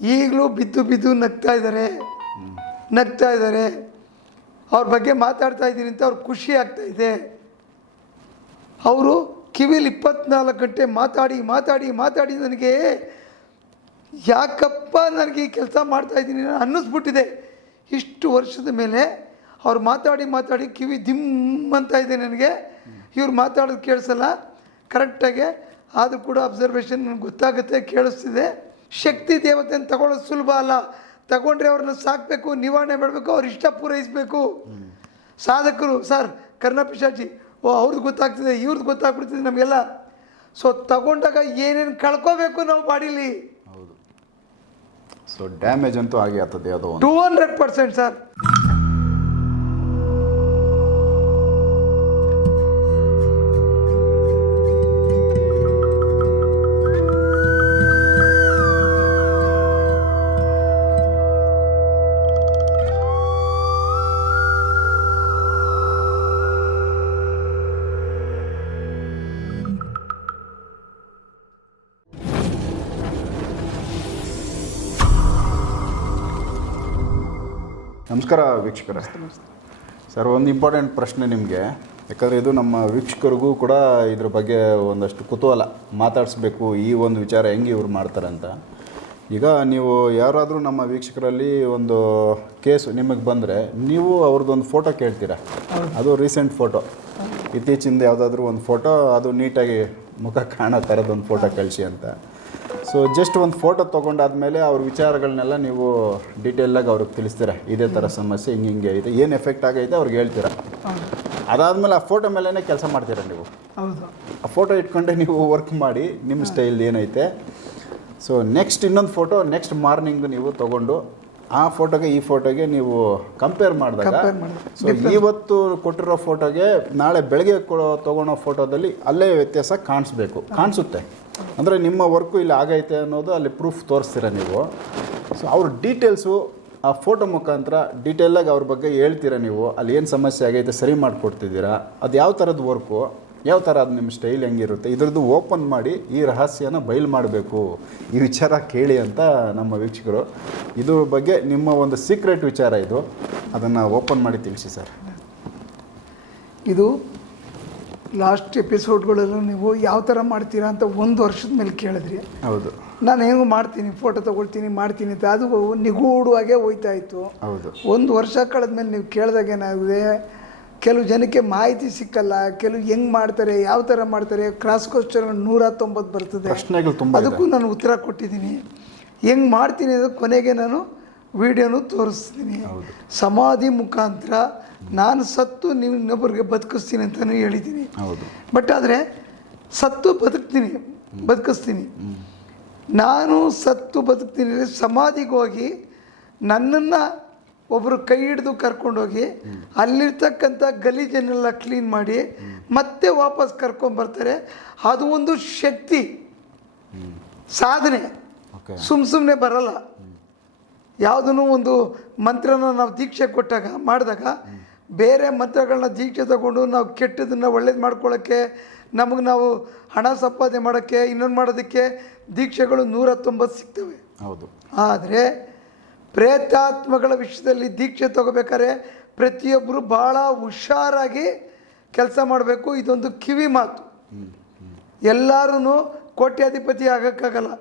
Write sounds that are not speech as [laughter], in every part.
ಈಗಲೂ ಬಿದ್ದು ಬಿದ್ದು ನಗ್ತಾ ಇದ್ದಾರೆ. ನಗ್ತಾ ಇದ್ದಾರೆ. ಅವ್ರ ಬಗ್ಗೆ ಮಾತಾಡ್ತಾ ಇದ್ದೀನಿ ಅಂತ ಅವ್ರಿಗೆ ಖುಷಿ ಆಗ್ತಾ ಇದೆ. ಅವರು ಕಿವಿಲಿ ಇಪ್ಪತ್ನಾಲ್ಕು ಗಂಟೆ ಮಾತಾಡಿ ಮಾತಾಡಿ ಮಾತಾಡಿ ನನಗೆ ಯಾಕಪ್ಪ ನನಗೆ ಈ ಕೆಲಸ ಮಾಡ್ತಾ ಇದ್ದೀನಿ ಅನ್ನಿಸ್ಬಿಟ್ಟಿದೆ. ಇಷ್ಟು ವರ್ಷದ ಮೇಲೆ ಅವ್ರು ಮಾತಾಡಿ ಮಾತಾಡಿ ಕಿವಿ ದಿಮ್ ಅಂತ ಇದೆ ನನಗೆ. ಇವ್ರು ಮಾತಾಡೋದು ಕೇಳಿಸಲ್ಲ. ಕರೆಕ್ಟಾಗಿ ಆದರೂ ಕೂಡ ಅಬ್ಸರ್ವೇಷನ್ ನನಗೆ ಗೊತ್ತಾಗುತ್ತೆ, ಕೇಳಿಸ್ತಿದೆ. ಶಕ್ತಿ ದೇವತೆಯನ್ನು ತಗೊಳ್ಳೋದು ಸುಲಭ ಅಲ್ಲ. ತಗೊಂಡ್ರೆ ಅವ್ರನ್ನ ಸಾಕಬೇಕು ನಿವಾರಣೆ ಮಾಡಬೇಕು ಅವ್ರ ಇಷ್ಟ ಪೂರೈಸಬೇಕು. ಸಾಧಕರು ಸರ್ ಕರ್ಣಪಿಶಾಚಿ ಓ ಅವ್ರದ್ದು ಗೊತ್ತಾಗ್ತಿದೆ ಇವ್ರದ್ದು ಗೊತ್ತಾಗ್ಬಿಡ್ತಿದೆ ನಮಗೆಲ್ಲ. ಸೊ ತಗೊಂಡಾಗ ಏನೇನು ಕಳ್ಕೋಬೇಕು ನಾವು ಬಾಡಿಲಿ? ಹೌದು. ಸೊ ಡ್ಯಾಮೇಜ್ ಅಂತೂ ಆಗಿ ಆಗ್ತದೆ ಅದು ಟೂ ಹಂಡ್ರೆಡ್ ಪರ್ಸೆಂಟ್ ಸರ್ ನಮಸ್ಕಾರ ವೀಕ್ಷಕರ. ಸರ್ ಒಂದು ಇಂಪಾರ್ಟೆಂಟ್ ಪ್ರಶ್ನೆ ನಿಮಗೆ. ಯಾಕಂದರೆ ಇದು ನಮ್ಮ ವೀಕ್ಷಕರಿಗೂ ಕೂಡ ಇದ್ರ ಬಗ್ಗೆ ಒಂದಷ್ಟು ಕುತೂಹಲ. ಮಾತಾಡಿಸ್ಬೇಕು ಈ ಒಂದು ವಿಚಾರ ಹೆಂಗೆ ಇವ್ರು ಮಾಡ್ತಾರೆ ಅಂತ. ಈಗ ನೀವು ಯಾರಾದರೂ ನಮ್ಮ ವೀಕ್ಷಕರಲ್ಲಿ ಒಂದು ಕೇಸು ನಿಮಗೆ ಬಂದರೆ ನೀವು ಅವ್ರದ್ದೊಂದು ಫೋಟೋ ಕೇಳ್ತೀರಾ? ಅದು ರೀಸೆಂಟ್ ಫೋಟೋ ಇತ್ತೀಚಿಂದ ಯಾವುದಾದ್ರೂ ಒಂದು ಫೋಟೋ ಅದು ನೀಟಾಗಿ ಮುಖ ಕಾಣೋ ಥರದೊಂದು ಫೋಟೋ ಕಳಿಸಿ ಅಂತ. ಸೊ ಜಸ್ಟ್ ಒಂದು ಫೋಟೋ ತೊಗೊಂಡಾದ್ಮೇಲೆ ಅವ್ರ ವಿಚಾರಗಳನ್ನೆಲ್ಲ ನೀವು ಡೀಟೇಲಾಗಿ ಅವ್ರಿಗೆ ತಿಳಿಸ್ತೀರಾ. ಇದೇ ಥರ ಸಮಸ್ಯೆ ಹಿಂಗೆ ಹಿಂಗೆ ಐತೆ ಏನು ಎಫೆಕ್ಟ್ ಆಗೈತೆ ಅವ್ರಿಗೆ ಹೇಳ್ತೀರಾ? ಅದಾದಮೇಲೆ ಆ ಫೋಟೋ ಮೇಲೇ ಕೆಲಸ ಮಾಡ್ತೀರಾ ನೀವು? ಹೌದು. ಆ ಫೋಟೋ ಇಟ್ಕೊಂಡೆ ನೀವು ವರ್ಕ್ ಮಾಡಿ ನಿಮ್ಮ ಸ್ಟೈಲ್ ಏನೈತೆ? ಸೊ ನೆಕ್ಸ್ಟ್ ಇನ್ನೊಂದು ಫೋಟೋ ನೆಕ್ಸ್ಟ್ ಮಾರ್ನಿಂಗ್ ನೀವು ತೊಗೊಂಡು ಆ ಫೋಟೋಗೆ ಈ ಫೋಟೋಗೆ ನೀವು ಕಂಪೇರ್ ಮಾಡಿದಾಗ Compare. ಸೊ ಇವತ್ತು ಕೊಟ್ಟಿರೋ ಫೋಟೋಗೆ ನಾಳೆ ಬೆಳಗ್ಗೆ ಕೊಡೋ ತೊಗೊಳೋ ಫೋಟೋದಲ್ಲಿ ಅಲ್ಲೇ ವ್ಯತ್ಯಾಸ ಕಾಣಿಸ್ಬೇಕು. ಕಾಣಿಸುತ್ತೆ. ಅಂದರೆ ನಿಮ್ಮ ವರ್ಕು ಇಲ್ಲಿ ಆಗೈತೆ ಅನ್ನೋದು ಅಲ್ಲಿ ಪ್ರೂಫ್ ತೋರಿಸ್ತೀರ ನೀವು. ಸೊ ಅವ್ರ ಡೀಟೇಲ್ಸು ಆ ಫೋಟೋ ಮುಖಾಂತರ ಡೀಟೇಲಾಗಿ ಅವ್ರ ಬಗ್ಗೆ ಹೇಳ್ತೀರಾ ನೀವು. ಅಲ್ಲಿ ಏನು ಸಮಸ್ಯೆ ಆಗೈತೆ ಸರಿ ಮಾಡಿಕೊಡ್ತಿದ್ದೀರಾ. ಅದು ಯಾವ ಥರದ ವರ್ಕು ಯಾವ ಥರ ಅದು ನಿಮ್ಮ ಸ್ಟೈಲ್ ಹೆಂಗಿರುತ್ತೆ. ಇದ್ರದ್ದು ಓಪನ್ ಮಾಡಿ ಈ ರಹಸ್ಯನ ಬಯಲು ಮಾಡಬೇಕು. ಈ ವಿಚಾರ ಕೇಳಿ ಅಂತ ನಮ್ಮ ವೀಕ್ಷಕರು. ಇದ್ರ ಬಗ್ಗೆ ನಿಮ್ಮ ಒಂದು ಸೀಕ್ರೆಟ್ ವಿಚಾರ ಇದು. ಅದನ್ನು ಓಪನ್ ಮಾಡಿ ತಿಳಿಸಿ ಸರ್. ಇದು ಲಾಸ್ಟ್ ಎಪಿಸೋಡ್ಗಳಲ್ಲೂ ನೀವು ಯಾವ ಥರ ಮಾಡ್ತೀರಾ ಅಂತ ಒಂದು ವರ್ಷದ ಮೇಲೆ ಕೇಳಿದ್ರಿ. ಹೌದು. ನಾನು ಹೆಂಗೆ ಮಾಡ್ತೀನಿ ಫೋಟೋ ತೊಗೊಳ್ತೀನಿ ಮಾಡ್ತೀನಿ ಅಂತ ಅದು ನಿಗೂಡುವಾಗೆ ಹೋಯ್ತಾ ಇತ್ತು ಹೌದು. ಒಂದು ವರ್ಷ ಕಳೆದ್ಮೇಲೆ ನೀವು ಕೇಳಿದಾಗ ಏನಾಗಿದೆ ಕೆಲವು ಜನಕ್ಕೆ ಮಾಹಿತಿ ಸಿಕ್ಕಲ್ಲ ಕೆಲವು ಹೆಂಗೆ ಮಾಡ್ತಾರೆ ಯಾವ ಥರ ಮಾಡ್ತಾರೆ ಕ್ರಾಸ್ ಕ್ವಶನ್ ನೂರ ತೊಂಬತ್ತು ಬರ್ತದೆ. ಪ್ರಶ್ನೆಗಳು ತುಂಬ. ಅದಕ್ಕೂ ನಾನು ಉತ್ತರ ಕೊಟ್ಟಿದ್ದೀನಿ. ಹೆಂಗೆ ಮಾಡ್ತೀನಿ ಅದು ಕೊನೆಗೆ ನಾನು ವಿಡಿಯೋನು ತೋರಿಸ್ತೀನಿ. ಸಮಾಧಿ ಮುಖಾಂತರ ನಾನು ಸತ್ತು ನೀವು ಇನ್ನೊಬ್ಬರಿಗೆ ಬದುಕಿಸ್ತೀನಿ ಅಂತಲೂ ಹೇಳಿದ್ದೀನಿ. ಬಟ್ ಆದರೆ ಸತ್ತು ಬದುಕ್ತೀನಿ ಬದುಕಿಸ್ತೀನಿ. ನಾನು ಸತ್ತು ಬದುಕ್ತೀನಿ ಅಂದ್ರೆ ಸಮಾಧಿಗೆ ಹೋಗಿ ನನ್ನನ್ನು ಒಬ್ಬರು ಕೈ ಹಿಡಿದು ಕರ್ಕೊಂಡೋಗಿ ಅಲ್ಲಿರ್ತಕ್ಕಂಥ ಗಲೀಜನ್ನೆಲ್ಲ ಕ್ಲೀನ್ ಮಾಡಿ ಮತ್ತೆ ವಾಪಸ್ ಕರ್ಕೊಂಬರ್ತಾರೆ ಅದು ಒಂದು ಶಕ್ತಿ. ಸಾಧನೆ. ಸುಮ್ಮ ಸುಮ್ಮನೆ ಬರಲ್ಲ. ಯಾವುದನ್ನು ಒಂದು ಮಂತ್ರನ ನಾವು ದೀಕ್ಷೆ ಕೊಟ್ಟಾಗ ಮಾಡಿದಾಗ ಬೇರೆ ಮಂತ್ರಗಳನ್ನ ದೀಕ್ಷೆ ತಗೊಂಡು ನಾವು ಕೆಟ್ಟದನ್ನು ಒಳ್ಳೇದು ಮಾಡ್ಕೊಳ್ಳೋಕ್ಕೆ ನಮಗೆ ನಾವು ಹಣ ಸಂಪಾದನೆ ಮಾಡೋಕ್ಕೆ ಇನ್ನೊಂದು ಮಾಡೋದಕ್ಕೆ ದೀಕ್ಷೆಗಳು ನೂರ ತೊಂಬತ್ತು ಸಿಗ್ತವೆ. ಹೌದು. ಆದರೆ ಪ್ರೇತಾತ್ಮಗಳ ವಿಷಯದಲ್ಲಿ ದೀಕ್ಷೆ ತಗೋಬೇಕಾದ್ರೆ ಪ್ರತಿಯೊಬ್ಬರು ಭಾಳ ಹುಷಾರಾಗಿ ಕೆಲಸ ಮಾಡಬೇಕು. ಇದೊಂದು ಕಿವಿ ಮಾತು. ಎಲ್ಲರೂ ಕೋಟ್ಯಾಧಿಪತಿ ಆಗೋಕ್ಕಾಗಲ್ಲ.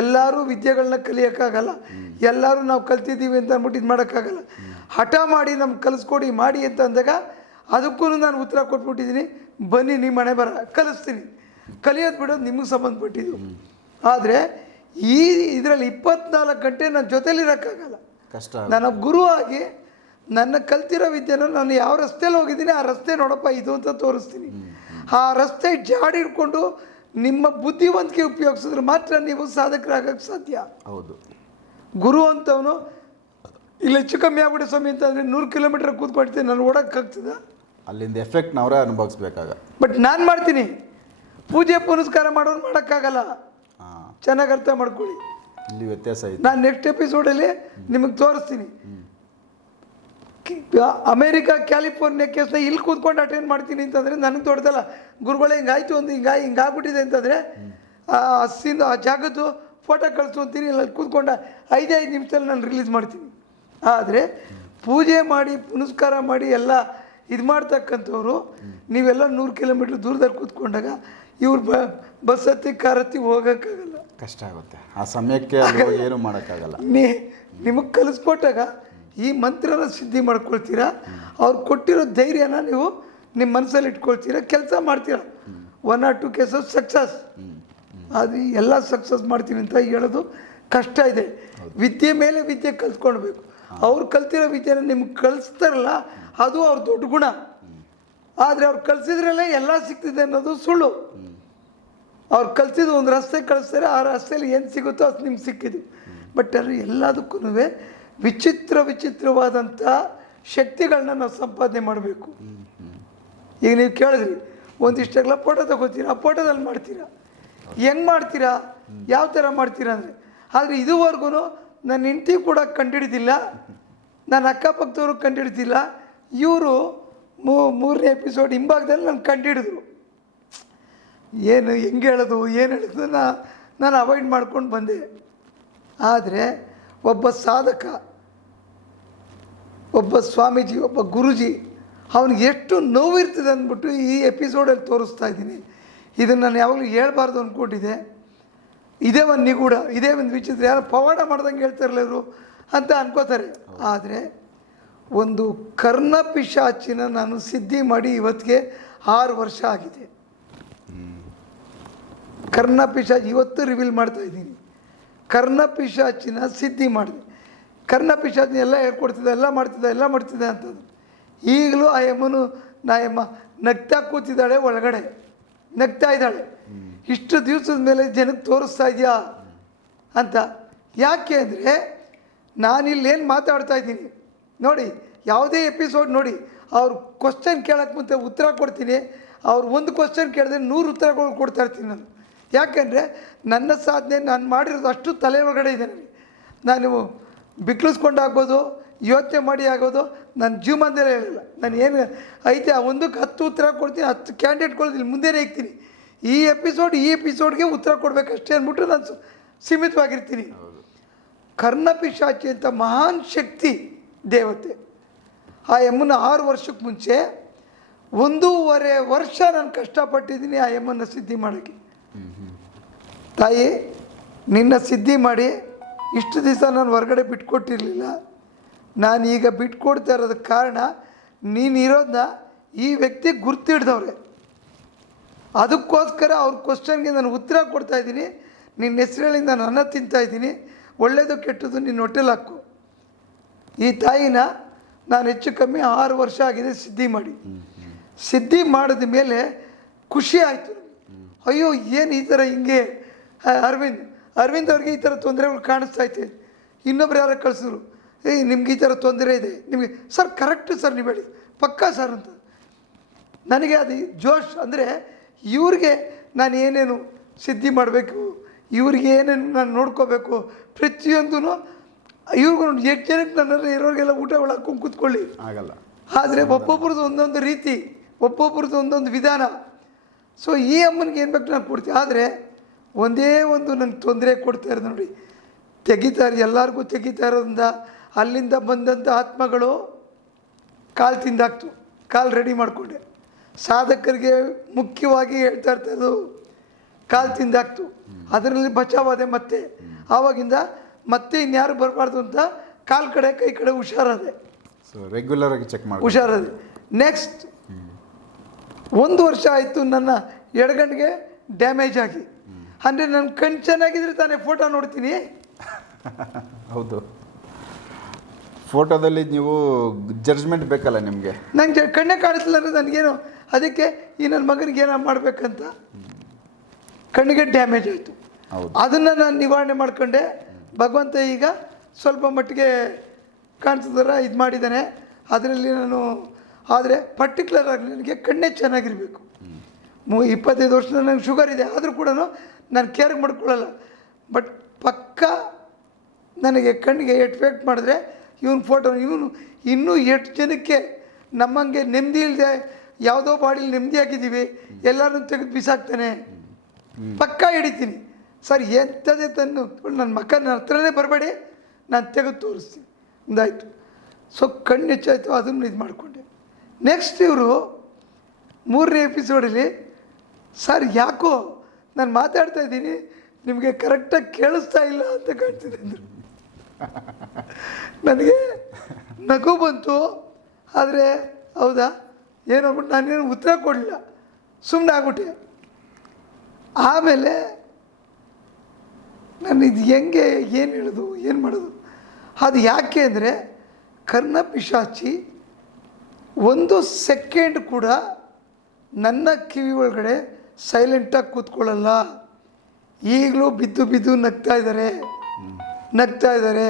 ಎಲ್ಲರೂ ವಿದ್ಯೆಗಳನ್ನ ಕಲಿಯೋಕ್ಕಾಗಲ್ಲ. ಎಲ್ಲರೂ ನಾವು ಕಲ್ತಿದ್ದೀವಿ ಅಂತ ಅಂದ್ಬಿಟ್ಟು ಇದು ಮಾಡೋಕ್ಕಾಗಲ್ಲ. ಹಠ ಮಾಡಿ ನಮ್ಗೆ ಕಲಿಸ್ಕೊಡಿ ಮಾಡಿ ಅಂತ ಅಂದಾಗ ಅದಕ್ಕೂ ನಾನು ಉತ್ತರ ಕೊಟ್ಬಿಟ್ಟಿದ್ದೀನಿ. ಬನ್ನಿ ನಿಮ್ಮ ಮನೆ ಬರ ಕಲಿಸ್ತೀನಿ. ಕಲಿಯೋದು ಬಿಡೋದು ನಿಮಗೆ ಸಂಬಂಧಪಟ್ಟಿದ್ದು. ಆದರೆ ಈ ಇದರಲ್ಲಿ ಇಪ್ಪತ್ನಾಲ್ಕು ಗಂಟೆ ನನ್ನ ಜೊತೆಲಿರೋಕ್ಕಾಗಲ್ಲ ಕಷ್ಟ ನನ್ನ ಗುರು ಆಗಿ ನನ್ನ ಕಲ್ತಿರೋ ವಿದ್ಯೆನ ನಾನು ಯಾವ ರಸ್ತೆಯಲ್ಲಿ ಹೋಗಿದ್ದೀನಿ ಆ ರಸ್ತೆ ನೋಡಪ್ಪ ಇದು ಅಂತ ತೋರಿಸ್ತೀನಿ. ಆ ರಸ್ತೆ ಜಾಡಿ ಹಿಡ್ಕೊಂಡು ನಿಮ್ಮ ಬುದ್ಧಿವಂತಿಕೆ ಉಪಯೋಗಿಸಿದ್ರೆ ಮಾತ್ರ ನೀವು ಸಾಧಕರಾಗಕ್ಕೆ ಸಾಧ್ಯ. ಹೌದು. ಗುರು ಅಂತವನು ಇಲ್ಲಿ ಹೆಚ್ಚು ಕಮ್ಮಿ ಆಗ್ಬಿಡಿ ಸ್ವಾಮಿ ಅಂತಂದರೆ ನೂರು ಕಿಲೋಮೀಟರ್ ಕೂತ್ಕೊಳ್ತೀನಿ ನಾನು ಓಡೋಕ್ಕಾಗ್ತದ ಅಲ್ಲಿಂದ ಎಫೆಕ್ಟ್ ನಾವರೇ ಅನುಭವಿಸ್ಬೇಕಾಗ. ಬಟ್ ನಾನು ಮಾಡ್ತೀನಿ. ಪೂಜೆ ಪುನಸ್ಕಾರ ಮಾಡೋರು ಮಾಡೋಕ್ಕಾಗಲ್ಲ. ಚೆನ್ನಾಗಿ ಅರ್ಥ ಮಾಡ್ಕೊಳ್ಳಿ. ಇಲ್ಲಿ ವ್ಯತ್ಯಾಸ ಇದೆ ನಾನು ನೆಕ್ಸ್ಟ್ ಎಪಿಸೋಡಲ್ಲಿ ನಿಮಗೆ ತೋರಿಸ್ತೀನಿ. ಅಮೇರಿಕ ಕ್ಯಾಲಿಫೋರ್ನಿಯಾ ಕೇಸ್ನ ಇಲ್ಲಿ ಕೂತ್ಕೊಂಡು ಅಟೆಂಡ್ ಮಾಡ್ತೀನಿ ಅಂತಂದರೆ ನನಗೆ ದೊಡ್ಡದಲ್ಲ ಗುರುಗಳೇ ಹಿಂಗಾಯ್ತು ಒಂದು ಹಿಂಗಾಯ್ ಹಿಂಗಾಗ್ಬಿಟ್ಟಿದೆ ಅಂತಂದರೆ ಆ ಹಸ್ಸಿಂದ ಆ ಜಾಗದ್ದು ಫೋಟೋ ಕಳಿಸು ಅಂತೀನಿ. ಇಲ್ಲ ಅಲ್ಲಿ ಕೂತ್ಕೊಂಡ ಐದೇ ಐದು ನಿಮಿಷದಲ್ಲಿ ನಾನು ರಿಲೀಸ್ ಮಾಡ್ತೀನಿ. ಆದರೆ ಪೂಜೆ ಮಾಡಿ ಪುನಸ್ಕಾರ ಮಾಡಿ ಎಲ್ಲ ಇದು ಮಾಡ್ತಕ್ಕಂಥವ್ರು ನೀವೆಲ್ಲ ನೂರು ಕಿಲೋಮೀಟ್ರ್ ದೂರದಲ್ಲಿ ಕೂತ್ಕೊಂಡಾಗ ಇವ್ರು ಬ ಬಸ್ ಹತ್ತಿ ಕಾರ್ ಹತ್ತಿ ಹೋಗೋಕ್ಕಾಗಲ್ಲ. ಕಷ್ಟ ಆಗುತ್ತೆ. ಆ ಸಮಯಕ್ಕೆ ಏನು ಮಾಡೋಕ್ಕಾಗಲ್ಲ. ನೀ ನಿಮಗೆ ಕಲಿಸ್ಕೊಟ್ಟಾಗ ಈ ಮಂತ್ರನ ಸಿದ್ಧಿ ಮಾಡ್ಕೊಳ್ತೀರಾ? ಅವ್ರು ಕೊಟ್ಟಿರೋ ಧೈರ್ಯನ ನೀವು ನಿಮ್ಮ ಮನಸ್ಸಲ್ಲಿ ಇಟ್ಕೊಳ್ತೀರಾ? ಕೆಲಸ ಮಾಡ್ತೀರಾ? One or two cases success ಅದು ಎಲ್ಲ ಸಕ್ಸಸ್ ಮಾಡ್ತೀನಿ ಅಂತ ಹೇಳೋದು ಕಷ್ಟ ಇದೆ. ವಿದ್ಯೆ ಮೇಲೆ ವಿದ್ಯೆ ಕಲ್ತ್ಕೊಳ್ಬೇಕು. ಅವ್ರು ಕಲ್ತಿರೋ ವಿದ್ಯೆನ ನಿಮ್ಗೆ ಕಲಿಸ್ತಾರಲ್ಲ, ಅದು ಅವ್ರ ದೊಡ್ಡ ಗುಣ. ಆದರೆ ಅವ್ರು ಕಲಿಸಿದ್ರಲ್ಲೇ ಎಲ್ಲ ಸಿಗ್ತಿದೆ ಅನ್ನೋದು ಸುಳ್ಳು. ಅವ್ರು ಕಲ್ಸಿದ್ದು ಒಂದು ರಸ್ತೆ ಕಳಿಸ್ತಾರೆ, ಆ ರಸ್ತೆಯಲ್ಲಿ ಏನು ಸಿಗುತ್ತೋ ಅದು ನಿಮ್ಗೆ ಸಿಕ್ಕಿದ್ದು. ಬಟ್ ಅದು ಎಲ್ಲದಕ್ಕೂ ವಿಚಿತ್ರ ವಿಚಿತ್ರವಾದಂಥ ಶಕ್ತಿಗಳನ್ನ ನಾವು ಸಂಪಾದನೆ ಮಾಡಬೇಕು. ಈಗ ನೀವು ಕೇಳಿದ್ರಿ ಒಂದಿಷ್ಟೆಲ್ಲ ಫೋಟೋ ತಗೋತೀರಾ? ಫೋಟೋದಲ್ಲಿ ಮಾಡ್ತೀರಾ? ಹೆಂಗೆ ಮಾಡ್ತೀರಾ? ಯಾವ ಥರ ಮಾಡ್ತೀರಾ ಅಂದರೆ? ಆದರೆ ಇದುವರೆಗೂ ನನ್ನ ಹೆಂಡತಿ ಕೂಡ ಕಂಡುಹಿಡಿದಿಲ್ಲ ನನ್ನ ಅಕ್ಕಪಕ್ಕದವರು ಕಂಡಿಡ್ದಿಲ್ಲ, ಇವರು ಮೂರನೇ ಎಪಿಸೋಡ್ ಹಿಂಭಾಗದಲ್ಲಿ ನಾನು ಕಂಡುಹಿಡಿದ್ರು ಏನು, ಹೆಂಗೆ ಹೇಳೋದು, ಏನು ಹೇಳೋದು ನಾನು ಅವಾಯ್ಡ್ ಮಾಡ್ಕೊಂಡು ಬಂದೆ. ಆದರೆ ಒಬ್ಬ ಸಾಧಕ ಒಬ್ಬ ಸ್ವಾಮೀಜಿ ಒಬ್ಬ ಗುರುಜಿ ಅವನಿಗೆ ಎಷ್ಟು ನೋವಿರ್ತದೆ ಅಂದ್ಬಿಟ್ಟು ಈ ಎಪಿಸೋಡಲ್ಲಿ ತೋರಿಸ್ತಾ ಇದ್ದೀನಿ. ಇದನ್ನು ನಾನು ಯಾವಾಗಲೂ ಹೇಳ್ಬಾರ್ದು ಅಂದ್ಕೊಂಡಿದ್ದೆ ಇದೇ ಒಂದು ನಿಗೂಢ ಇದೇ ಒಂದು ವಿಚಿತ್ರ ಯಾರು ಪವಾಡ ಮಾಡ್ದಂಗೆ ಹೇಳ್ತಾರಲ್ಲ ಇವರು ಅಂತ ಅನ್ಕೋತಾರೆ. ಆದರೆ ಒಂದು ಕರ್ಣ ಪಿಶಾಚಿನ ನಾನು ಸಿದ್ಧಿ ಮಾಡಿ ಇವತ್ತಿಗೆ ಆರು ವರ್ಷ ಆಗಿದೆ. ಕರ್ಣ ಪಿಶಾಚಿ ಇವತ್ತು ರಿವೀಲ್ ಮಾಡ್ತಾ ಇದ್ದೀನಿ. ಕರ್ಣ ಪಿಶಾಚಿನ ಸಿದ್ಧಿ ಮಾಡಿದೆ. ಕರ್ಣಪಿಶಾಚಿನ ಎಲ್ಲ ಹೇಳ್ಕೊಡ್ತಿದ್ದೆ, ಎಲ್ಲ ಮಾಡ್ತಿದ್ದೆ ಎಲ್ಲ ಮಾಡ್ತಿದ್ದೆ ಅಂತಂದು ಈಗಲೂ ಆ ಯಮ್ಮನು ನಾ ಯಮ್ಮ ನಗ್ತಾ ಕೂತಿದ್ದಾಳೆ ಒಳಗಡೆ. ನಗ್ತಾ ಇದ್ದಾಳೆ. ಇಷ್ಟು ದಿವಸದ ಮೇಲೆ ಜನಕ್ಕೆ ತೋರಿಸ್ತಾ ಇದೆಯಾ ಅಂತ. ಯಾಕೆ ಅಂದರೆ ನಾನಿಲ್ಲೇನು ಮಾತಾಡ್ತಾ ಇದ್ದೀನಿ. ನೋಡಿ, ಯಾವುದೇ ಎಪಿಸೋಡ್ ನೋಡಿ, ಅವ್ರು ಕ್ವಶನ್ ಕೇಳೋಕ್ಕೆ ಮುಂಚೆ ಉತ್ತರ ಕೊಡ್ತೀನಿ. ಅವ್ರು ಒಂದು ಕ್ವಶನ್ ಕೇಳಿದ್ರೆ ನೂರು ಉತ್ತರಗಳು ಕೊಡ್ತಾ ಇರ್ತೀನಿ ನಾನು. ಯಾಕೆಂದರೆ ನನ್ನ ಸಾಧನೆ ನಾನು ಮಾಡಿರೋದು ಅಷ್ಟು ತಲೆ ಒಳಗಡೆ ಇದೆ ನನಗೆ. ನಾನು ಬಿಕ್ಕಿಸ್ಕೊಂಡು ಆಗ್ಬೋದು, ಯೋಚನೆ ಮಾಡಿ ಆಗೋದು ನನ್ನ ಜೀವನದಲ್ಲೇ ಹೇಳಿಲ್ಲ. ನಾನು ಏನು ಐತೆ, ಆ ಒಂದಕ್ಕೆ ಹತ್ತು ಉತ್ತರ ಕೊಡ್ತೀನಿ, ಹತ್ತು ಕ್ಯಾಂಡಿಡೇಟ್ಗಳು ಇಲ್ಲಿ ಮುಂದೆನೇ ಇರ್ತೀನಿ. ಈ ಎಪಿಸೋಡ್ ಈ ಎಪಿಸೋಡ್ಗೆ ಉತ್ತರ ಕೊಡಬೇಕಷ್ಟೇ ಅಂದ್ಬಿಟ್ಟು ನಾನು ಸೀಮಿತವಾಗಿರ್ತೀನಿ. ಕರ್ಣಪಿಶಾಚಿ ಅಂತ ಮಹಾನ್ ಶಕ್ತಿ ದೇವತೆ. ಆ ಯಮ್ಮನ ಆರು ವರ್ಷಕ್ಕೆ ಮುಂಚೆ ಒಂದೂವರೆ ವರ್ಷ ನಾನು ಕಷ್ಟಪಟ್ಟಿದ್ದೀನಿ ಆ ಯಮ್ಮನ ಸಿದ್ಧಿ ಮಾಡೋಕ್ಕೆ. ತಾಯಿ, ನಿನ್ನ ಸಿದ್ಧಿ ಮಾಡಿ, ಇಷ್ಟು ದಿವಸ ನಾನು ಹೊರಗಡೆ ಬಿಟ್ಕೊಟ್ಟಿರಲಿಲ್ಲ. ನಾನು ಈಗ ಬಿಟ್ಕೊಡ್ತಾ ಇರೋದಕ್ಕೆ ಕಾರಣ ನೀನು ಇರೋದನ್ನ ಈ ವ್ಯಕ್ತಿ ಗುರ್ತಿಡ್ದವ್ರೆ. ಅದಕ್ಕೋಸ್ಕರ ಅವ್ರ ಕ್ವಶನ್ಗೆ ನಾನು ಉತ್ತರ ಕೊಡ್ತಾ ಇದ್ದೀನಿ. ನಿನ್ನ ಹೆಸರುಗಳಿಂದ ನಾನು ಅನ್ನ ತಿಂತಾ ಇದ್ದೀನಿ. ಒಳ್ಳೆಯದು ಕೆಟ್ಟದ್ದು ನಿನ್ನ ಹೊಟ್ಟೆಲಿ ಹಾಕು. ಈ ತಾಯಿನ ನಾನು ಹೆಚ್ಚು ಕಮ್ಮಿ ಆರು ವರ್ಷ ಆಗಿದೆ ಸಿದ್ಧಿ ಮಾಡಿ. ಸಿದ್ಧಿ ಮಾಡಿದ ಮೇಲೆ ಖುಷಿ ಆಯಿತು. ಅಯ್ಯೋ, ಏನು ಈ ಥರ ಹಿಂಗೆ? ಅರವಿಂದ್ ಅರವಿಂದ್ ಅವ್ರಿಗೆ ಈ ಥರ ತೊಂದರೆಗಳು ಕಾಣಿಸ್ತಾ ಐತೆ. ಇನ್ನೊಬ್ರು ಯಾರೋ ಕಳಿಸಿದ್ರು ಏಯ್ ನಿಮ್ಗೆ ಈ ಥರ ತೊಂದರೆ ಇದೆ ನಿಮಗೆ ಸರ್ ಕರೆಕ್ಟು ಸರ್ ನೀವು ಹೇಳಿ ಪಕ್ಕಾ ಸರ್ ಅಂತ. ನನಗೆ ಅದು ಜೋಶ್ ಅಂದರೆ ಇವ್ರಿಗೆ ನಾನು ಏನೇನು ಸಿದ್ಧಿ ಮಾಡಬೇಕು ಇವ್ರಿಗೆ ಏನೇನು ನಾನು ನೋಡ್ಕೋಬೇಕು ಪ್ರತಿಯೊಂದೂ ಇವ್ರಿಗೂ ಎಷ್ಟು ಜನಕ್ಕೆ ನನ್ನ ಇರೋರಿಗೆಲ್ಲ ಊಟ ಹಾಕೊಂಡು ಕೂತ್ಕೊಳ್ಳಿ. ಆಗಲ್ಲ. ಆದರೆ ಒಬ್ಬೊಬ್ರದ್ದು ಒಂದೊಂದು ರೀತಿ ಒಬ್ಬೊಬ್ರದ್ದು ಒಂದೊಂದು ವಿಧಾನ. ಸೊ ಈ ಅಮ್ಮನಿಗೆ ಏನು ಬೇಕು ನಾನು ಕೊಡ್ತೀನಿ. ಆದರೆ ಒಂದೇ ಒಂದು ನನಗೆ ತೊಂದರೆ ಕೊಡ್ತಾ ಇರೋದು ನೋಡಿ. ತೆಗಿತಾರೆ ಎಲ್ಲರಿಗೂ ತೆಗಿತಾ ಇರೋದ್ರಿಂದ ಅಲ್ಲಿಂದ ಬಂದಂಥ ಆತ್ಮಗಳು ಕಾಲು ತಿಂದಾಕ್ತು ಕಾಲು ರೆಡಿ ಮಾಡಿಕೊಂಡೆ. ಸಾಧಕರಿಗೆ ಮುಖ್ಯವಾಗಿ ಹೇಳ್ತಾ ಇರ್ತದ್ದು ಕಾಲು ತಿಂದಾಕ್ತು ಅದರಲ್ಲಿ ಬಚಾವಾದೆ ಮತ್ತೆ. ಆವಾಗಿಂದ ಮತ್ತೆ ಇನ್ಯಾರು ಬರಬಾರ್ದು ಅಂತ ಕಾಲು ಕಡೆ ಕೈ ಕಡೆ ಹುಷಾರಾದೆ. ಸೊ ರೆಗ್ಯುಲರ್ ಆಗಿ ಚೆಕ್ ಮಾಡಿ ಹುಷಾರದೆ. ನೆಕ್ಸ್ಟ್ ಒಂದು ವರ್ಷ ಆಯಿತು ನನ್ನ ಎಡಗಣ್ಣಿಗೆ ಡ್ಯಾಮೇಜ್ ಆಗಿ. ಅಂದರೆ ನನ್ನ ಕಣ್ಣು ಚೆನ್ನಾಗಿದ್ರೆ ತಾನೇ ಫೋಟೋ ನೋಡ್ತೀನಿ. ಹೌದು. ಫೋಟೋದಲ್ಲಿ ನೀವು ಜಡ್ಜ್ಮೆಂಟ್ ಬೇಕಲ್ಲ ನಿಮಗೆ? ನಂಗೆ ಕಣ್ಣೇ ಕಾಣಿಸ್ಲಿಲ್ಲ ಅಂದರೆ ನನಗೇನು ಅದಕ್ಕೆ ಈ ನನ್ನ ಮಗನಿಗೆ ಏನೋ ಮಾಡಬೇಕಂತ? ಕಣ್ಣಿಗೆ ಡ್ಯಾಮೇಜ್ ಆಯಿತು. ಹೌದು. ಅದನ್ನು ನಾನು ನಿವಾರಣೆ ಮಾಡ್ಕೊಂಡೆ. ಭಗವಂತ ಈಗ ಸ್ವಲ್ಪ ಮಟ್ಟಿಗೆ ಕಾಣಿಸಿದ್ರ ಇದು ಮಾಡಿದ್ದಾನೆ ಅದರಲ್ಲಿ ನಾನು ಆದರೆ ಪರ್ಟಿಕ್ಯುಲರ್ ಆಗಿ ನನಗೆ ಕಣ್ಣೇ ಚೆನ್ನಾಗಿರಬೇಕು. ಮೂ ಇಪ್ಪತ್ತೈದು ವರ್ಷದ ನನಗೆ ಶುಗರ್ ಇದೆ. ಆದರೂ ಕೂಡ ನಾನು ಕೇರ್ ಮಾಡ್ಕೊಳ್ಳಲ್ಲ. ಬಟ್ ಪಕ್ಕ ನನಗೆ ಕಣ್ಣಿಗೆ ಎಟ್ಫೆಕ್ಟ್ ಮಾಡಿದ್ರೆ ಇವನ ಫೋಟೋ, ಇವನು ಇನ್ನೂ ಎಷ್ಟು ಜನಕ್ಕೆ ನಮ್ಮಂಗೆ ನೆಮ್ಮದಿ ಇಲ್ಲದೆ ಯಾವುದೋ ಬಾಡಿಲಿ ನೆಮ್ಮದಿ ಹಾಕಿದ್ದೀವಿ ಎಲ್ಲರೂ ತೆಗೆದು ಬಿಸಾಕ್ತಾನೆ. ಪಕ್ಕ ಹಿಡಿತೀನಿ. ಸರ್, ಎಂಥದೇ ತನ್ನು ನನ್ನ ಮಕ್ಕ ನನ್ನ ಹತ್ರನೇ ಬರಬೇಡಿ, ನಾನು ತೆಗೆದು ತೋರಿಸ್ತೀನಿ. ಒಂದಾಯಿತು ಸೊ ಕಣ್ಣು ಹೆಚ್ಚಾಯಿತು, ಅದನ್ನು ಇದು ಮಾಡಿಕೊಂಡೆ. ನೆಕ್ಸ್ಟ್ ಇವರು ಮೂರನೇ ಎಪಿಸೋಡಲ್ಲಿ ಸರ್, ಯಾಕೋ ನಾನು ಮಾತಾಡ್ತಾ ಇದ್ದೀನಿ. ನಿಮಗೆ ಕರೆಕ್ಟಾಗಿ ಕೇಳಿಸ್ತಾ ಇಲ್ಲ ಅಂತ ಕಾಣ್ತಿದೆ ಅಂದರು. ನನಗೆ ನಗು ಬಂತು. ಆದರೆ ಹೌದಾ? ಏನು ಅಂದ್ಬಿಟ್ಟು ನಾನೇನು ಉತ್ತರ ಕೊಡಲಿಲ್ಲ. ಸುಮ್ಮನೆ ಆಗ್ಬಿಟ್ಟೆ. ಆಮೇಲೆ ನಾನು ಇದು ಹೆಂಗೆ, ಏನು ಹೇಳೋದು, ಏನು ಮಾಡೋದು? ಅದು ಯಾಕೆ ಅಂದರೆ ಕರ್ಣ ಪಿಶಾಚಿ ಒಂದು ಸೆಕೆಂಡ್ ಕೂಡ ನನ್ನ ಕಿವಿ ಒಳಗಡೆ ಸೈಲೆಂಟಾಗಿ ಕೂತ್ಕೊಳ್ಳಲ್ಲ. ಈಗಲೂ ಬಿದ್ದು ಬಿದ್ದು ನಗ್ತಾ ಇದ್ದಾರೆ. ನಗ್ತಾ ಇದ್ದಾರೆ.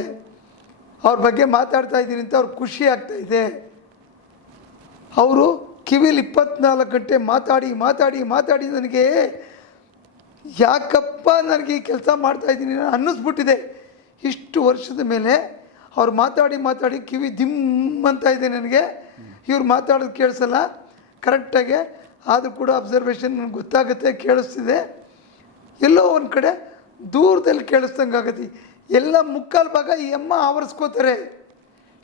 ಅವ್ರ ಬಗ್ಗೆ ಮಾತಾಡ್ತಾ ಇದ್ದೀನಿ ಅಂತ ಅವ್ರು ಖುಷಿ ಆಗ್ತಾ ಇದೆ. ಅವರು ಕಿವಿಲಿ ಇಪ್ಪತ್ನಾಲ್ಕು ಗಂಟೆ ಮಾತಾಡಿ ಮಾತಾಡಿ ಮಾತಾಡಿ ನನಗೆ ಯಾಕಪ್ಪ ನನಗೆ ಈ ಕೆಲಸ ಮಾಡ್ತಾ ಇದ್ದೀನಿ ಅನ್ನಿಸ್ಬಿಟ್ಟಿದೆ. ಇಷ್ಟು ವರ್ಷದ ಮೇಲೆ ಅವ್ರು ಮಾತಾಡಿ ಮಾತಾಡಿ ಕಿವಿ ದಿಮ್ ಅಂತ ಇದೆ ನನಗೆ. ಇವ್ರು ಮಾತಾಡೋದು ಕೇಳಿಸಲ್ಲ. ಕರೆಕ್ಟಾಗಿ ಆದರೂ ಕೂಡ ಅಬ್ಸರ್ವೇಷನ್ ನನಗೆ ಗೊತ್ತಾಗುತ್ತೆ ಕೇಳಿಸ್ತಿದೆ. ಎಲ್ಲೋ ಒಂದು ಕಡೆ ದೂರದಲ್ಲಿ ಕೇಳಿಸ್ದಂಗೆ ಆಗತ್ತೆ. ಎಲ್ಲ ಮುಕ್ಕಾಲು ಭಾಗ ಈ ಅಮ್ಮ ಆವರಿಸ್ಕೋತಾರೆ.